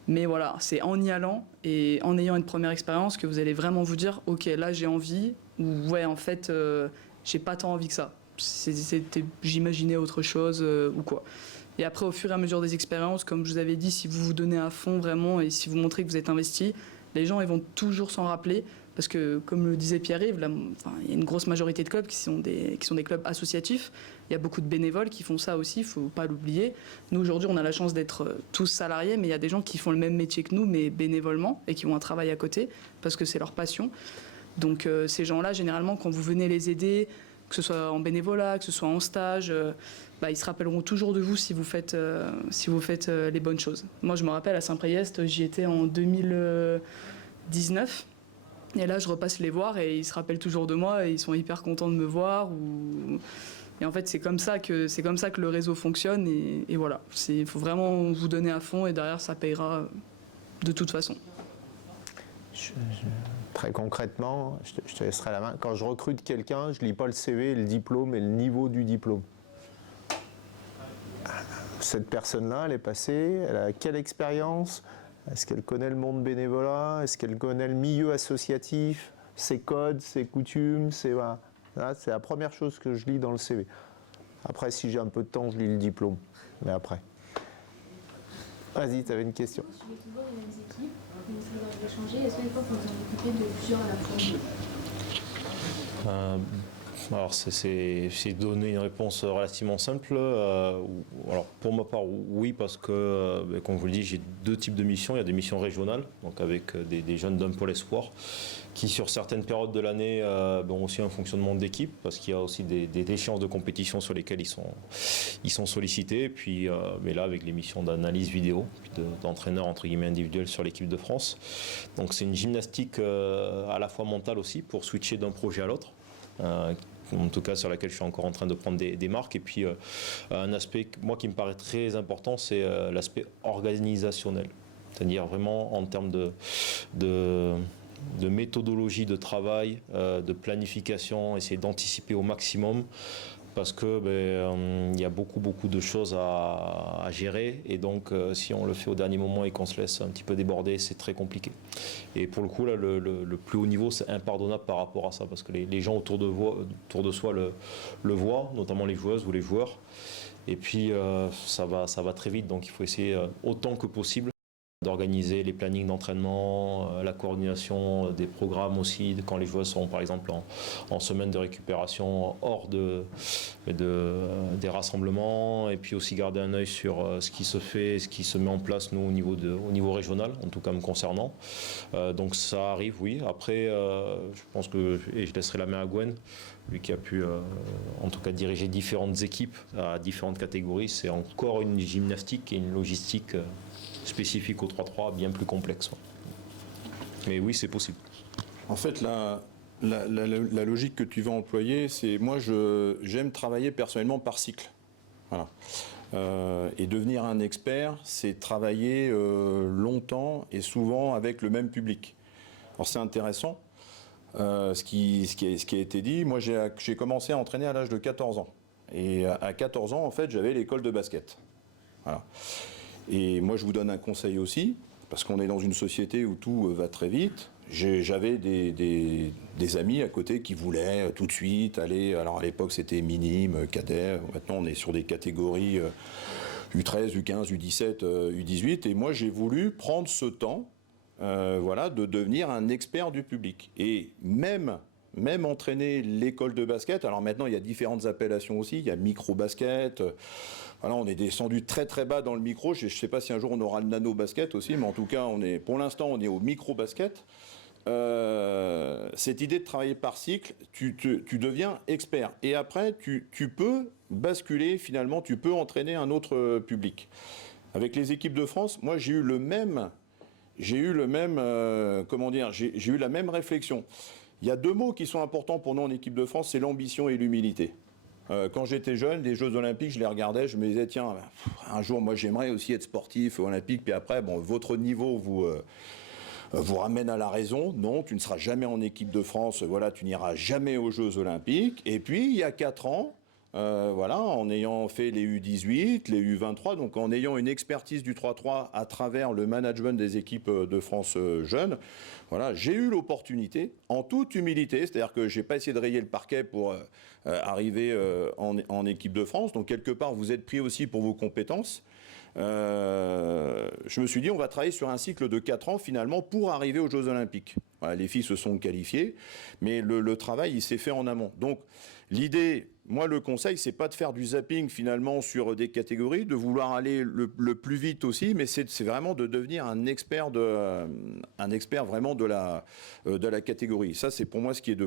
mais voilà, c'est en y allant et en ayant une première expérience que vous allez vraiment vous dire « Ok, là j'ai envie » ou « Ouais, en fait, j'ai pas tant envie que ça. J'imaginais autre chose ou quoi ». Et après, au fur et à mesure des expériences, comme je vous avais dit, si vous vous donnez à fond vraiment et si vous montrez que vous êtes investi, les gens ils vont toujours s'en rappeler. Parce que, comme le disait Pierre-Yves, il y a une grosse majorité de clubs qui sont des clubs associatifs. Il y a beaucoup de bénévoles qui font ça aussi, il ne faut pas l'oublier. Nous, aujourd'hui, on a la chance d'être tous salariés, mais il y a des gens qui font le même métier que nous, mais bénévolement, et qui ont un travail à côté, parce que c'est leur passion. Donc, ces gens-là, généralement, quand vous venez les aider, que ce soit en bénévolat, que ce soit en stage, ils se rappelleront toujours de vous si vous faites les bonnes choses. Moi, je me rappelle, à Saint-Priest, j'y étais en 2019. Et là, je repasse les voir et ils se rappellent toujours de moi et ils sont hyper contents de me voir. Et en fait, c'est comme ça que le réseau fonctionne. Et voilà, il faut vraiment vous donner à fond et derrière, ça payera de toute façon. Très concrètement, je te laisserai la main. Quand je recrute quelqu'un, je ne lis pas le CV, le diplôme et le niveau du diplôme. Cette personne-là, elle est passée, elle a quelle expérience ? Est-ce qu'elle connaît le monde bénévolat? Est-ce qu'elle connaît le milieu associatif, ses codes, ses coutumes? Voilà. C'est la première chose que je lis dans le CV. Après, si j'ai un peu de temps, je lis le diplôme. Mais après. Vas-y, tu avais une question. Vous suivez toujours les mêmes équipes, vous avez changé. Est-ce qu'à l'époque, vous vous en occupez de plusieurs à la fois? Alors, c'est donner une réponse relativement simple. Alors, pour ma part, oui, parce que, comme je vous le dis, j'ai deux types de missions. Il y a des missions régionales, donc avec des jeunes d'hommes pour l'espoir, qui sur certaines périodes de l'année ont aussi un fonctionnement d'équipe, parce qu'il y a aussi des échéances de compétition sur lesquelles ils sont sollicités. Puis, mais là, avec les missions d'analyse vidéo, puis d'entraîneur entre guillemets individuel sur l'équipe de France. Donc, c'est une gymnastique à la fois mentale aussi, pour switcher d'un projet à l'autre. En tout cas sur laquelle je suis encore en train de prendre des marques. Et puis un aspect moi qui me paraît très important, c'est l'aspect organisationnel, c'est-à-dire vraiment en termes de méthodologie de travail, de planification, essayer d'anticiper au maximum, parce que y a beaucoup de choses à gérer, et donc si on le fait au dernier moment et qu'on se laisse un petit peu déborder, c'est très compliqué. Et pour le coup là, le plus haut niveau, c'est impardonnable par rapport à ça, parce que les gens autour de soi le voient, notamment les joueuses ou les joueurs, et puis ça va très vite, donc il faut essayer autant que possible d'organiser les plannings d'entraînement, la coordination des programmes aussi, quand les joueurs sont par exemple en semaine de récupération hors des rassemblements, et puis aussi garder un œil sur ce qui se fait, ce qui se met en place nous au niveau régional, en tout cas me concernant. Donc ça arrive, oui. Après, je pense que, et je laisserai la main à Gwen, lui qui a pu en tout cas diriger différentes équipes à différentes catégories, c'est encore une gymnastique et une logistique spécifique au 3-3, bien plus complexe. Mais oui, c'est possible. En fait, la logique que tu vas employer, c'est moi j'aime travailler personnellement par cycle. Voilà. Et devenir un expert, c'est travailler longtemps et souvent avec le même public. Alors c'est intéressant, ce qui a été dit. Moi, j'ai commencé à entraîner à l'âge de 14 ans. Et à 14 ans, en fait, j'avais l'école de basket. Voilà. Et moi, je vous donne un conseil aussi, parce qu'on est dans une société où tout va très vite. J'avais des amis à côté qui voulaient tout de suite aller. Alors à l'époque, c'était minime, cadet. Maintenant, on est sur des catégories U13, U15, U17, U18. Et moi, j'ai voulu prendre ce temps, voilà, de devenir un expert du public. Et même entraîner l'école de basket. Alors maintenant, il y a différentes appellations aussi. Il y a micro-basket. Voilà, on est descendu très très bas dans le micro. Je ne sais pas si un jour on aura le nano-basket aussi, mais en tout cas, pour l'instant, on est au micro-basket. Cette idée de travailler par cycle, tu deviens expert. Et après, tu peux basculer, finalement, tu peux entraîner un autre public. Avec les équipes de France, moi, j'ai eu la même réflexion. Il y a deux mots qui sont importants pour nous en équipe de France, c'est l'ambition et l'humilité. Quand j'étais jeune, les Jeux Olympiques, je les regardais, je me disais, tiens, un jour, moi, j'aimerais aussi être sportif olympique. Puis après, bon, votre niveau vous ramène à la raison. Non, tu ne seras jamais en équipe de France. Voilà, tu n'iras jamais aux Jeux Olympiques. Et puis, il y a 4 ans, voilà, en ayant fait les U18, les U23, donc en ayant une expertise du 3-3 à travers le management des équipes de France jeunes, voilà, j'ai eu l'opportunité, en toute humilité, c'est-à-dire que j'ai pas essayé de rayer le parquet pour arriver en équipe de France. Donc quelque part, vous êtes pris aussi pour vos compétences. Je me suis dit, on va travailler sur un cycle de 4 ans finalement pour arriver aux Jeux Olympiques. Voilà, les filles se sont qualifiées, mais le travail, il s'est fait en amont. Donc l'idée, moi le conseil, c'est pas de faire du zapping finalement sur des catégories, de vouloir aller le plus vite aussi, mais c'est vraiment de devenir un expert vraiment de la catégorie. Ça, c'est pour moi ce qui est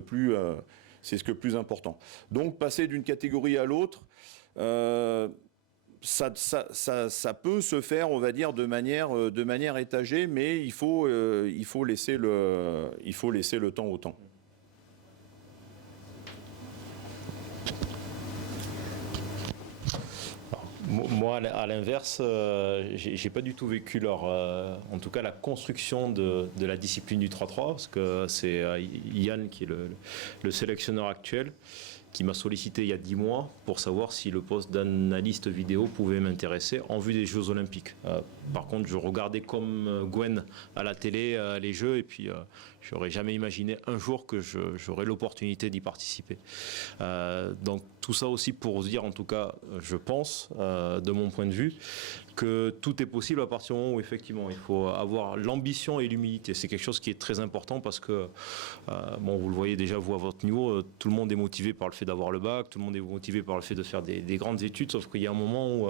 c'est ce que plus important. Donc passer d'une catégorie à l'autre, ça peut se faire, on va dire, de manière étagée, mais il faut laisser le temps au temps. Moi, à l'inverse, j'ai pas du tout vécu en tout cas la construction de la discipline du 3-3, parce que c'est Yann qui est le sélectionneur actuel, qui m'a sollicité il y a 10 mois pour savoir si le poste d'analyste vidéo pouvait m'intéresser en vue des Jeux Olympiques. Par contre, je regardais comme Gwen à la télé les Jeux, et puis je n'aurais jamais imaginé un jour que j'aurais l'opportunité d'y participer. Donc tout ça aussi pour se dire, en tout cas, je pense, de mon point de vue, que tout est possible à partir du moment où effectivement il faut avoir l'ambition et l'humilité. C'est quelque chose qui est très important parce que, bon, vous le voyez déjà vous à votre niveau, tout le monde est motivé par le fait d'avoir le bac, tout le monde est motivé par le fait de faire des grandes études, sauf qu'il y a un moment où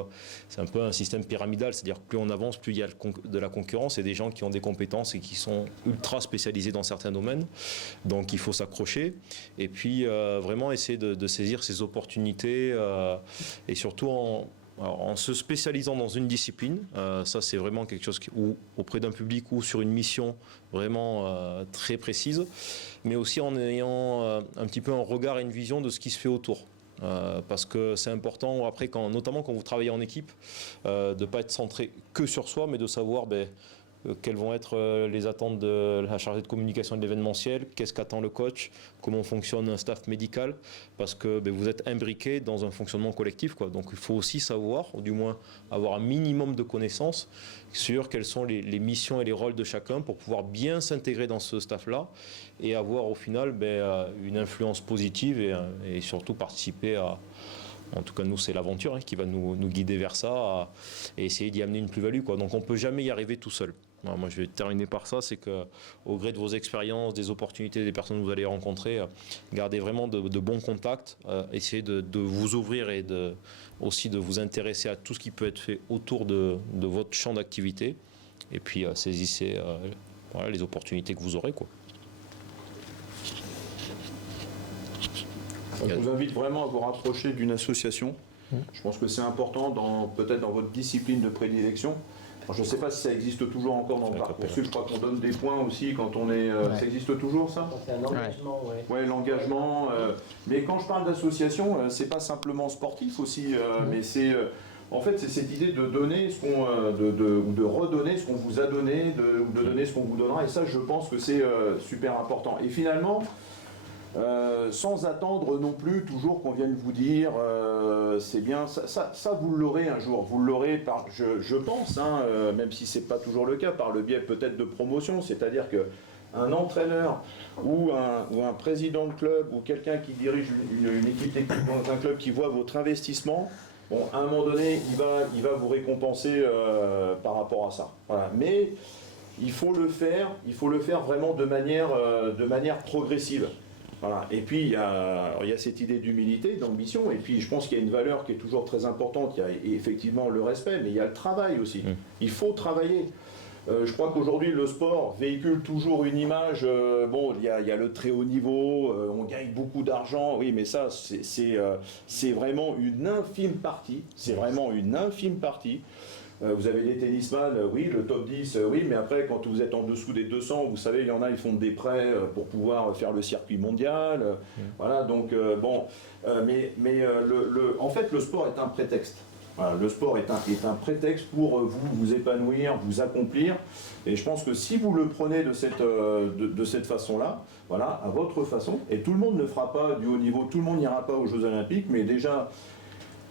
c'est un peu un système pyramidal, c'est-à-dire que plus on avance, plus il y a de la concurrence et des gens qui ont des compétences et qui sont ultra spécialisés dans certains domaines. Donc il faut s'accrocher et puis vraiment essayer de saisir ces opportunités et surtout en se spécialisant dans une discipline. Ça c'est vraiment quelque chose auprès d'un public ou sur une mission vraiment très précise, mais aussi en ayant un petit peu un regard et une vision de ce qui se fait autour. Parce que c'est important après, notamment quand vous travaillez en équipe, de ne pas être centré que sur soi, mais de savoir quelles vont être les attentes de la chargée de communication de l'événementiel, qu'est-ce qu'attend le coach, comment fonctionne un staff médical, parce que vous êtes imbriqué dans un fonctionnement collectif, quoi. Donc il faut aussi savoir, ou du moins avoir un minimum de connaissances sur quelles sont les missions et les rôles de chacun pour pouvoir bien s'intégrer dans ce staff-là et avoir au final une influence positive et surtout participer à... En tout cas, nous, c'est l'aventure qui va nous guider vers ça et essayer d'y amener une plus-value, quoi. Donc on ne peut jamais y arriver tout seul. Alors, moi, je vais terminer par ça, c'est qu'au gré de vos expériences, des opportunités, des personnes que vous allez rencontrer, gardez vraiment de bons contacts, essayez de vous ouvrir et aussi de vous intéresser à tout ce qui peut être fait autour de votre champ d'activité. Et puis, saisissez les opportunités que vous aurez, quoi. Je vous invite vraiment à vous rapprocher d'une association. Je pense que c'est important, peut-être dans votre discipline de prédilection. Alors, je ne sais pas si ça existe toujours encore dans le Parcoursup. Je crois qu'on donne des points aussi quand on est... Ça existe toujours, ça ? C'est un engagement, oui. Oui, l'engagement. Mais quand je parle d'association, c'est pas simplement sportif aussi, mais c'est En fait, c'est cette idée de donner ou de redonner ce qu'on vous a donné, ou de donner ce qu'on vous donnera. Et ça, je pense que c'est super important. Et finalement, sans attendre non plus toujours qu'on vienne vous dire c'est bien, ça vous l'aurez un jour. Vous l'aurez, je pense, hein, même si c'est pas toujours le cas, par le biais peut-être de promotion. C'est-à-dire qu'un entraîneur ou un président de club ou quelqu'un qui dirige une équipe technique dans un club qui voit votre investissement, bon, à un moment donné, il va vous récompenser par rapport à ça. Voilà. Mais il faut le faire vraiment de manière progressive. Voilà. Et puis il y a cette idée d'humilité, d'ambition, et puis je pense qu'il y a une valeur qui est toujours très importante. Il y a effectivement le respect, mais il y a le travail aussi. Il faut travailler. Je crois qu'aujourd'hui le sport véhicule toujours une image, bon il y a le très haut niveau, on gagne beaucoup d'argent, oui mais ça c'est vraiment une infime partie, vous avez des tennisman, oui, le top 10, oui, mais après, quand vous êtes en dessous des 200, vous savez, il y en a, ils font des prêts pour pouvoir faire le circuit mondial. Voilà, donc, bon, en fait, le sport est un prétexte. Voilà, le sport est un prétexte pour vous épanouir, vous accomplir. Et je pense que si vous le prenez de cette façon-là, voilà, à votre façon, et tout le monde ne fera pas du haut niveau, tout le monde n'ira pas aux Jeux Olympiques, mais déjà,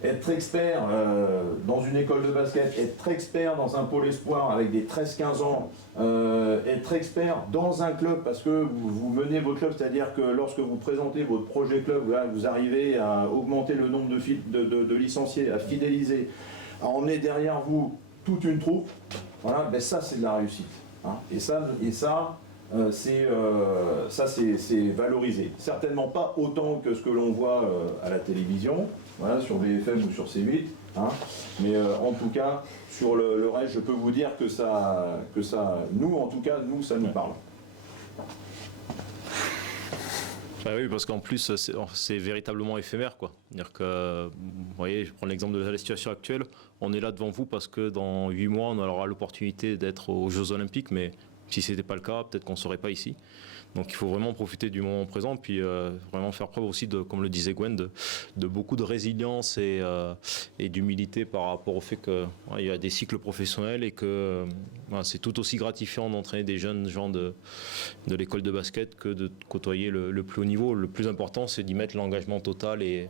être expert dans une école de basket, être expert dans un pôle espoir avec des 13-15 ans, être expert dans un club parce que vous menez votre club, c'est-à-dire que lorsque vous présentez votre projet club, voilà, vous arrivez à augmenter le nombre de licenciés, à fidéliser, à emmener derrière vous toute une troupe, voilà, ben ça c'est de la réussite. Hein. Et ça c'est valorisé. Certainement pas autant que ce que l'on voit à la télévision, voilà, sur BFM ou sur C8, hein, mais en tout cas, sur le reste, je peux vous dire que ça, nous en tout cas, ça nous parle. Ah oui, parce qu'en plus, c'est véritablement éphémère, quoi. C'est-à-dire que, vous voyez, je prends l'exemple de la situation actuelle, on est là devant vous parce que dans 8 mois, on aura l'opportunité d'être aux Jeux Olympiques, mais si ce n'était pas le cas, peut-être qu'on ne serait pas ici. Donc il faut vraiment profiter du moment présent, puis vraiment faire preuve aussi, comme le disait Gwen, de beaucoup de résilience et d'humilité par rapport au fait qu'il y a des cycles professionnels et que c'est tout aussi gratifiant d'entraîner des jeunes gens de l'école de basket que de côtoyer le plus haut niveau. Le plus important, c'est d'y mettre l'engagement total et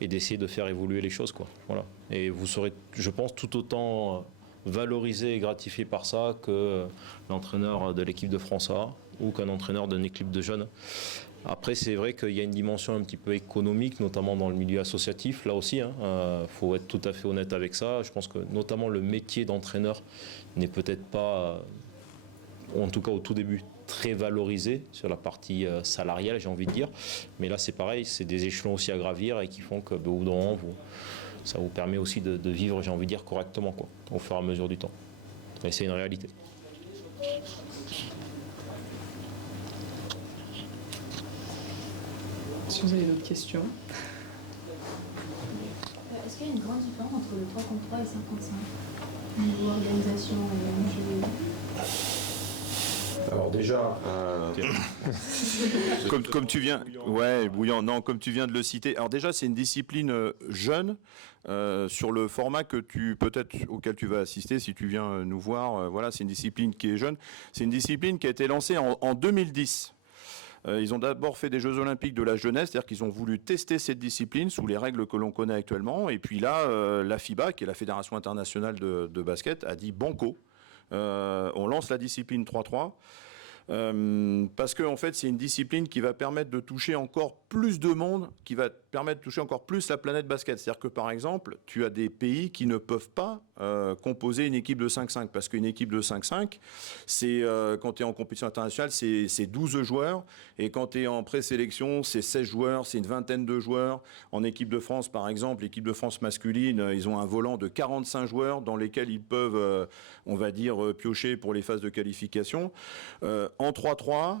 d'essayer de faire évoluer les choses, quoi. Voilà. Et vous serez, je pense, tout autant valorisé et gratifié par ça que l'entraîneur de l'équipe de France A ou qu'un entraîneur d'une équipe de jeunes. Après, c'est vrai qu'il y a une dimension un petit peu économique, notamment dans le milieu associatif, là aussi. Faut être tout à fait honnête avec ça. Je pense que notamment le métier d'entraîneur n'est peut-être pas, en tout cas au tout début, très valorisé sur la partie salariale, j'ai envie de dire. Mais là, c'est pareil, c'est des échelons aussi à gravir et qui font que, au bout d'un moment, ça vous permet aussi de vivre, j'ai envie de dire, correctement, quoi, au fur et à mesure du temps. Et c'est une réalité. Si vous avez d'autres questions. Est-ce qu'il y a une grande différence entre le 3 contre 3 et 5 contre 5 niveau organisation et jeu? Alors déjà, comme tu viens, ouais, bouillant. Non, comme tu viens de le citer. Alors déjà, c'est une discipline jeune sur le format auquel tu vas assister si tu viens nous voir. Voilà, c'est une discipline qui est jeune. C'est une discipline qui a été lancée en 2010. Ils ont d'abord fait des Jeux Olympiques de la jeunesse, c'est-à-dire qu'ils ont voulu tester cette discipline sous les règles que l'on connaît actuellement. Et puis là, la FIBA, qui est la Fédération internationale de basket, a dit banco. On lance la discipline 3-3 parce que en fait c'est une discipline qui va permettre de toucher encore plus de monde, qui va permettre de toucher encore plus la planète basket. C'est-à-dire que par exemple, tu as des pays qui ne peuvent pas composer une équipe de 5-5 parce qu'une équipe de 5-5, c'est quand tu es en compétition internationale, c'est 12 joueurs et quand tu es en présélection, c'est 16 joueurs, c'est une vingtaine de joueurs. En équipe de France par exemple, l'équipe de France masculine, ils ont un volant de 45 joueurs dans lesquels ils peuvent on va dire piocher pour les phases de qualification. En 3-3,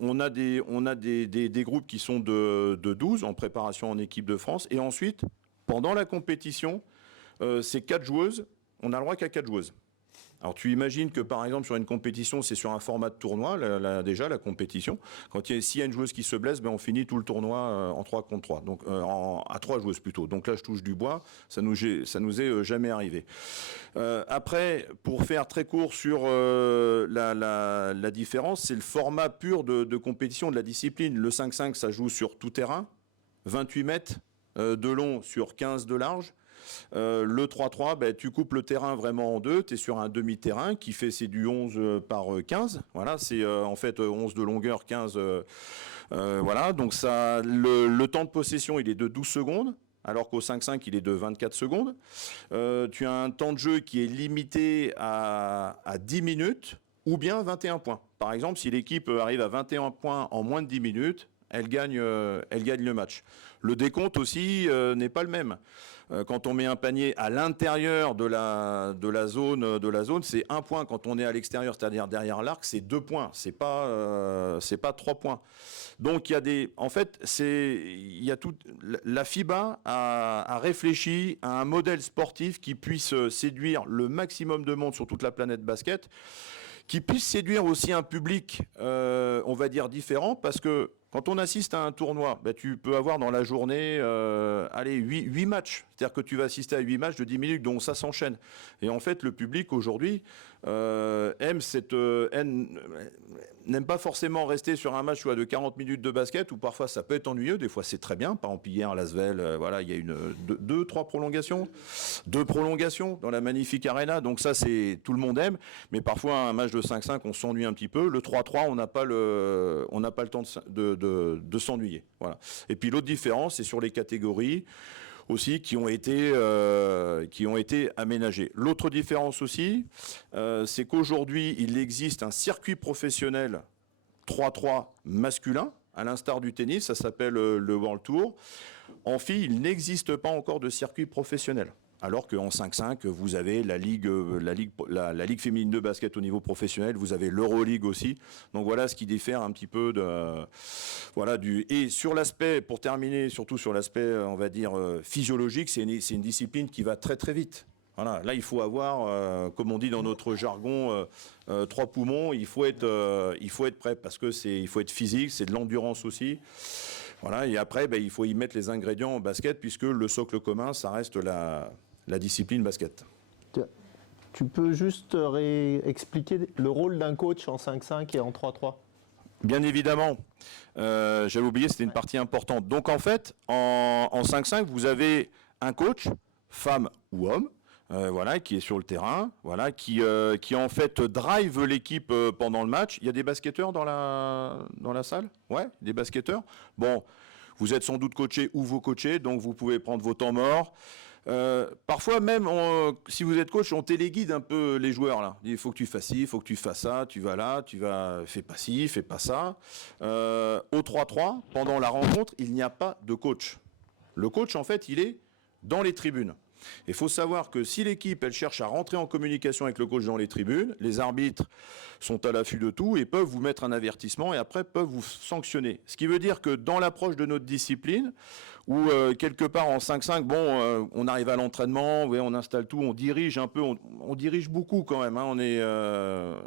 on a des groupes qui sont de 12 en préparation en équipe de France. Et ensuite, pendant la compétition, ces 4 joueuses, on a le droit qu'à 4 joueuses. Alors tu imagines que par exemple sur une compétition, c'est sur un format de tournoi, déjà la compétition. S'il y a une joueuse qui se blesse, on finit tout le tournoi en 3 contre 3, donc à 3 joueuses plutôt. Donc là je touche du bois, ça nous est jamais arrivé. Après, pour faire très court sur la différence, c'est le format pur de compétition de la discipline. Le 5-5, ça joue sur tout terrain, 28 mètres de long sur 15 de large. Le 3-3, tu coupes le terrain vraiment en deux, tu es sur un demi-terrain qui fait, c'est du 11 par 15, voilà, c'est en fait 11 de longueur, 15, voilà, donc ça, le temps de possession il est de 12 secondes, alors qu'au 5-5 il est de 24 secondes, tu as un temps de jeu qui est limité à 10 minutes ou bien 21 points. Par exemple, si l'équipe arrive à 21 points en moins de 10 minutes, elle gagne le match. Le décompte aussi n'est pas le même. Quand on met un panier à l'intérieur de la zone, c'est 1 point. Quand on est à l'extérieur, c'est-à-dire derrière l'arc, c'est 2 points. C'est pas 3 points. Donc la FIBA a réfléchi à un modèle sportif qui puisse séduire le maximum de monde sur toute la planète basket, qui puisse séduire aussi un public, on va dire, différent, parce que quand on assiste à un tournoi, tu peux avoir dans la journée 8 matchs. C'est-à-dire que tu vas assister à 8 matchs de 10 minutes, dont ça s'enchaîne. Et en fait, le public aujourd'hui n'aime pas forcément rester sur un match de 40 minutes de basket, où parfois ça peut être ennuyeux, des fois c'est très bien. Par exemple, hier à Lasvel, il y a deux prolongations dans la magnifique arena, donc ça c'est tout le monde aime, mais parfois un match de 5-5 on s'ennuie un petit peu, le 3-3 on n'a pas le temps de s'ennuyer. Voilà. Et puis l'autre différence c'est sur les catégories aussi qui ont été aménagées. L'autre différence aussi, c'est qu'aujourd'hui, il existe un circuit professionnel 3-3 masculin, à l'instar du tennis, ça s'appelle le World Tour. En filles, il n'existe pas encore de circuit professionnel. Alors qu'en 5-5, vous avez la Ligue féminine de basket au niveau professionnel, vous avez l'Euroleague aussi. Donc voilà ce qui diffère un petit peu et sur l'aspect, pour terminer, surtout sur l'aspect, on va dire, physiologique, c'est une discipline qui va très très vite. Voilà, là il faut avoir, comme on dit dans notre jargon, 3 poumons, il faut être prêt parce que il faut être physique, c'est de l'endurance aussi. Voilà, et après, il faut y mettre les ingrédients en basket puisque le socle commun, ça reste la discipline basket. Tu peux juste expliquer le rôle d'un coach en 5-5 et en 3-3 ? Bien évidemment. J'avais oublié, c'était une partie importante. Donc en fait, en 5-5, vous avez un coach, femme ou homme, qui est sur le terrain, qui en fait drive l'équipe pendant le match. Il y a des basketteurs dans la salle ? Ouais, des basketteurs. Bon, vous êtes sans doute coaché ou vous coachez, donc vous pouvez prendre vos temps morts. Parfois même, si vous êtes coach, on téléguide un peu les joueurs là. Il faut que tu fasses ci, il faut que tu fasses ça, tu vas là, fais pas ci, fais pas ça. Au 3-3, pendant la rencontre, il n'y a pas de coach. Le coach, en fait, il est dans les tribunes. Il faut savoir que si l'équipe elle cherche à rentrer en communication avec le coach dans les tribunes, les arbitres sont à l'affût de tout et peuvent vous mettre un avertissement et après peuvent vous sanctionner. Ce qui veut dire que dans l'approche de notre discipline, où quelque part en 5-5, on arrive à l'entraînement, on installe tout, on dirige un peu, on dirige beaucoup quand même. On est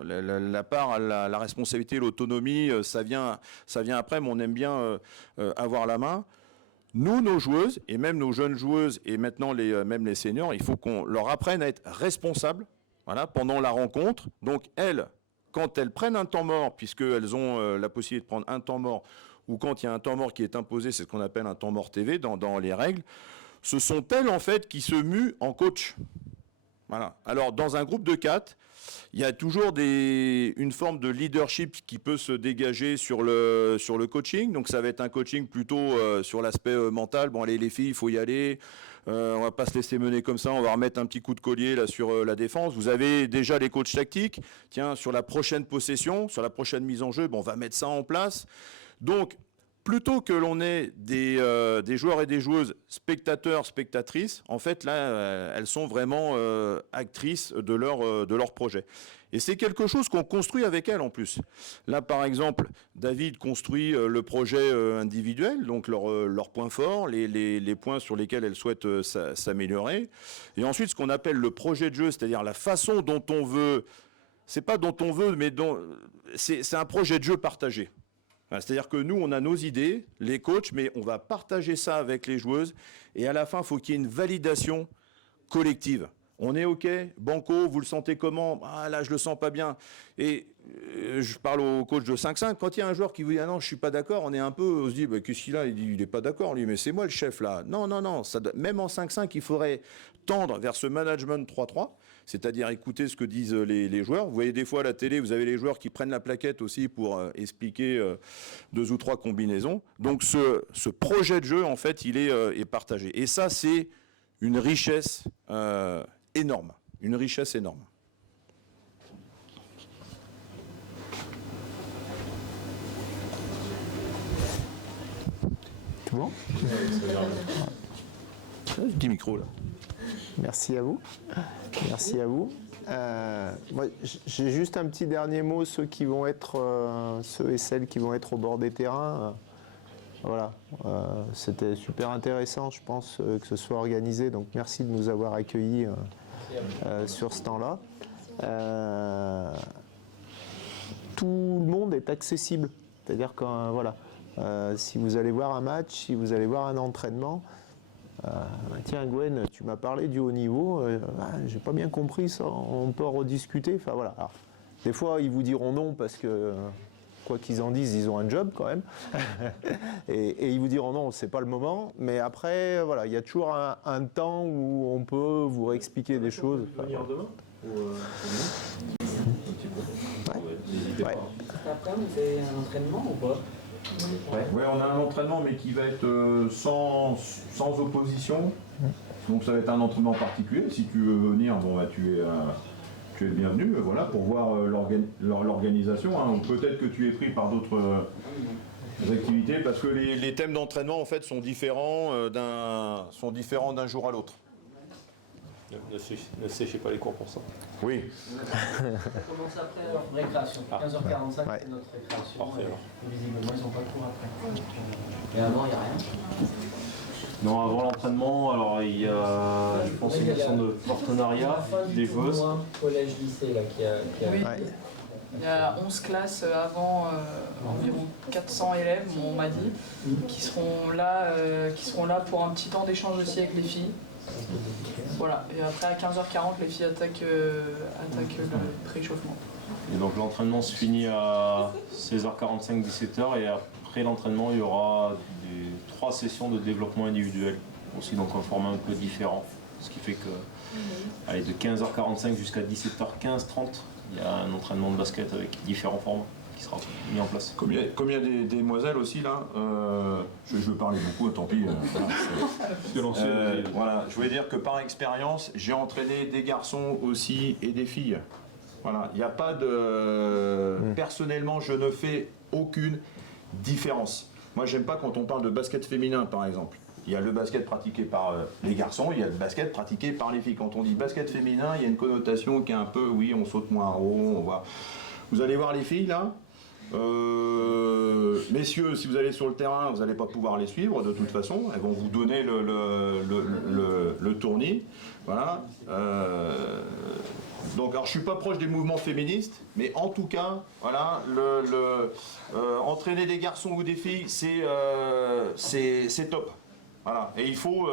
la responsabilité, l'autonomie, ça vient après, mais on aime bien avoir la main. Nous, nos joueuses, et même nos jeunes joueuses, et maintenant même les seniors, il faut qu'on leur apprenne à être responsables pendant la rencontre. Donc elles, quand elles prennent un temps mort, puisqu'elles ont la possibilité de prendre un temps mort, ou quand il y a un temps mort qui est imposé, c'est ce qu'on appelle un temps mort TV dans les règles, ce sont elles en fait qui se muent en coach. Voilà. Alors dans un groupe de 4, il y a toujours une forme de leadership qui peut se dégager sur le coaching. Donc ça va être un coaching plutôt sur l'aspect mental. Bon allez les filles, il faut y aller. On va pas se laisser mener comme ça. On va remettre un petit coup de collier là sur la défense. Vous avez déjà les coachs tactiques. Tiens, sur la prochaine possession, sur la prochaine mise en jeu, on va mettre ça en place. Donc plutôt que l'on ait des joueurs et des joueuses spectateurs, spectatrices, en fait là, elles sont vraiment actrices de leur projet. Et c'est quelque chose qu'on construit avec elle en plus. Là, par exemple, David construit le projet individuel, donc leurs points forts, les points sur lesquels elle souhaite s'améliorer. Et ensuite, ce qu'on appelle le projet de jeu, c'est-à-dire la façon dont on veut, c'est pas dont on veut, mais c'est un projet de jeu partagé. C'est-à-dire que nous, on a nos idées, les coachs, mais on va partager ça avec les joueuses. Et à la fin, il faut qu'il y ait une validation collective. On est OK, banco, vous le sentez comment? Ah là, je le sens pas bien. Et je parle au coach de 5-5. Quand il y a un joueur qui vous dit ah non, je suis pas d'accord, on se dit bah, qu'est-ce qu'il a? Il dit il est pas d'accord lui, mais c'est moi le chef là. Non, même en 5-5, il faudrait tendre vers ce management 3-3. C'est-à-dire écouter ce que disent les joueurs. Vous voyez des fois à la télé, vous avez les joueurs qui prennent la plaquette aussi pour expliquer 2 ou 3 combinaisons. Donc ce projet de jeu, en fait, il est partagé. Et ça, c'est une richesse énorme. Une richesse énorme. Tout bon? Petit micro là. Merci à vous. Merci à vous. Moi, j'ai juste un petit dernier mot, ceux et celles qui vont être au bord des terrains. Voilà, c'était super intéressant, je pense, que ce soit organisé. Donc merci de nous avoir accueillis sur ce temps-là. Tout le monde est accessible. C'est-à-dire que voilà, si vous allez voir un match, si vous allez voir un entraînement, tiens Gwen, tu m'as parlé du haut niveau, j'ai pas bien compris ça, on peut en rediscuter. Enfin voilà. Alors, des fois ils vous diront non parce que quoi qu'ils en disent, ils ont un job quand même. et ils vous diront non, c'est pas le moment. Mais après, voilà, il y a toujours un temps où on peut vous réexpliquer des choses. Venir demain Ouais. Après, on fait un entraînement ou pas? Ouais, on a un entraînement mais qui va être sans opposition. Donc ça va être un entraînement particulier. Si tu veux venir, bon, bah, tu es le bienvenu, voilà, pour voir l'organisation. Hein. Peut-être que tu es pris par d'autres activités parce que les thèmes d'entraînement en fait sont différents d'un jour à l'autre. Ne séchez pas les cours pour ça. Oui. On commence après leur récréation. 15h45, Ouais. c'est notre récréation. Parfait, Et visiblement, ils n'ont pas de cours après. Et avant, il n'y a rien. Non, avant l'entraînement, alors il y a, je pense, une question de partenariat des joueuses. Collège-lycée, là, qui a... Oui. Ouais. Il y a 11 classes avant, environ 400 élèves, on m'a dit, qui seront là pour un petit temps d'échange aussi avec les filles. Voilà, et après à 15h40, les filles attaquent le préchauffement. Et donc l'entraînement se finit à 16h45, 17h et après l'entraînement, il y aura 3 sessions de développement individuel, aussi donc un format un peu différent. Ce qui fait que allez, de 15h45 jusqu'à 17h15, 30, il y a un entraînement de basket avec différents formats qui sera mis en place. Comme il y a des demoiselles aussi là, je veux parler beaucoup, tant pis. Voilà, je voulais dire que par expérience, j'ai entraîné des garçons aussi et des filles. Voilà, il n'y a pas de... Personnellement, je ne fais aucune différence. Moi, j'aime pas quand on parle de basket féminin, par exemple. Il y a le basket pratiqué par les garçons, il y a le basket pratiqué par les filles. Quand on dit basket féminin, il y a une connotation qui est un peu, oui, on saute moins haut, on voit... Vous allez voir les filles, là. Messieurs, si vous allez sur le terrain, vous n'allez pas pouvoir les suivre de toute façon. Elles vont vous donner le tournis. Voilà. Donc, alors, je suis pas proche des mouvements féministes, mais en tout cas, voilà, entraîner des garçons ou des filles, c'est top. Voilà. Et il faut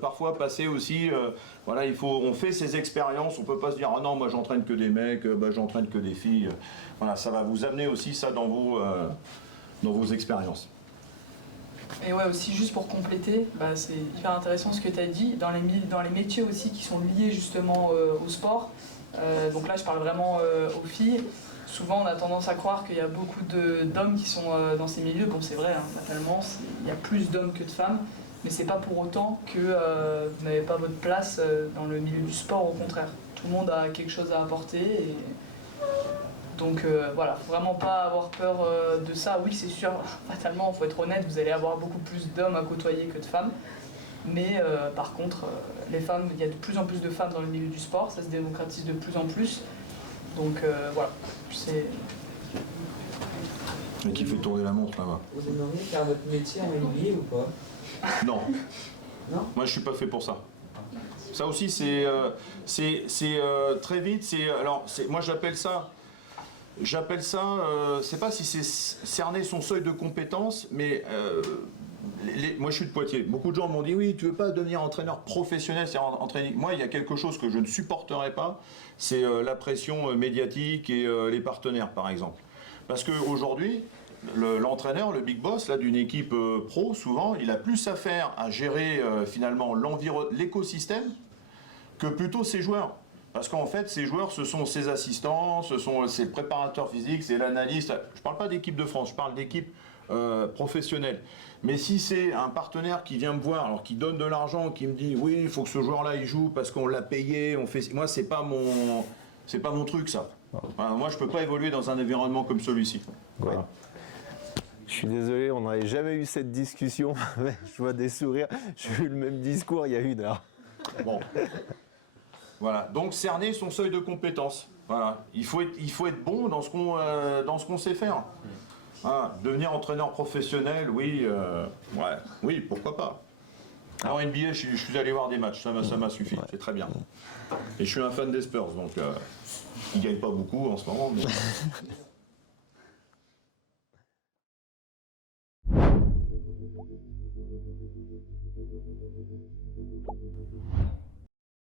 parfois passer aussi, voilà, on fait ces expériences, on peut pas se dire ah non moi j'entraîne que des mecs, j'entraîne que des filles. Voilà, ça va vous amener aussi ça dans vos expériences. Et ouais, aussi juste pour compléter, c'est hyper intéressant ce que tu as dit, dans les métiers aussi qui sont liés justement au sport. Donc là je parle vraiment aux filles. Souvent on a tendance à croire qu'il y a beaucoup d'hommes qui sont dans ces milieux. Bon c'est vrai, hein, fatalement, il y a plus d'hommes que de femmes. Mais c'est pas pour autant que vous n'avez pas votre place dans le milieu du sport, au contraire. Tout le monde a quelque chose à apporter. Et... Donc voilà, faut vraiment pas avoir peur de ça. Oui, c'est sûr, fatalement, il faut être honnête, vous allez avoir beaucoup plus d'hommes à côtoyer que de femmes. Mais par contre, les femmes, il y a de plus en plus de femmes dans le milieu du sport, ça se démocratise de plus en plus. Donc voilà, c'est... Et qui fait tourner la montre là-bas. Vous aimeriez faire votre métier en NBA ou pas? Non. Non. Moi, je suis pas fait pour ça. Ça aussi, c'est très vite. Moi, j'appelle ça. C'est pas si c'est cerner son seuil de compétence, mais moi, je suis de Poitiers. Beaucoup de gens m'ont dit oui, tu veux pas devenir entraîneur professionnel, c'est-à-dire entraîner. Moi, il y a quelque chose que je ne supporterai pas, c'est la pression médiatique et les partenaires, par exemple. Parce qu'aujourd'hui, l'entraîneur, le big boss là d'une équipe pro, souvent, il a plus à faire à gérer finalement l'écosystème que plutôt ses joueurs. Parce qu'en fait, ces joueurs, ce sont ses assistants, c'est le préparateur physique, c'est l'analyste. Je ne parle pas d'équipe de France, je parle d'équipe professionnelle. Mais si c'est un partenaire qui vient me voir, alors qui donne de l'argent, qui me dit oui, il faut que ce joueur-là il joue parce qu'on l'a payé, moi c'est pas mon truc ça. Enfin, moi je peux pas évoluer dans un environnement comme celui-ci. Ouais. Voilà. Je suis désolé, on n'avait jamais eu cette discussion. Je vois des sourires. J'ai eu le même discours il y a une heure. Bon. Voilà. Donc cerner son seuil de compétence. Voilà. Il faut être bon dans ce qu'on sait faire. Voilà. Devenir entraîneur professionnel, oui, oui, pourquoi pas. En NBA, je suis allé voir des matchs, ça m'a suffi, c'est très bien. Et je suis un fan des Spurs, donc ils gagnent pas beaucoup en ce moment. Mais...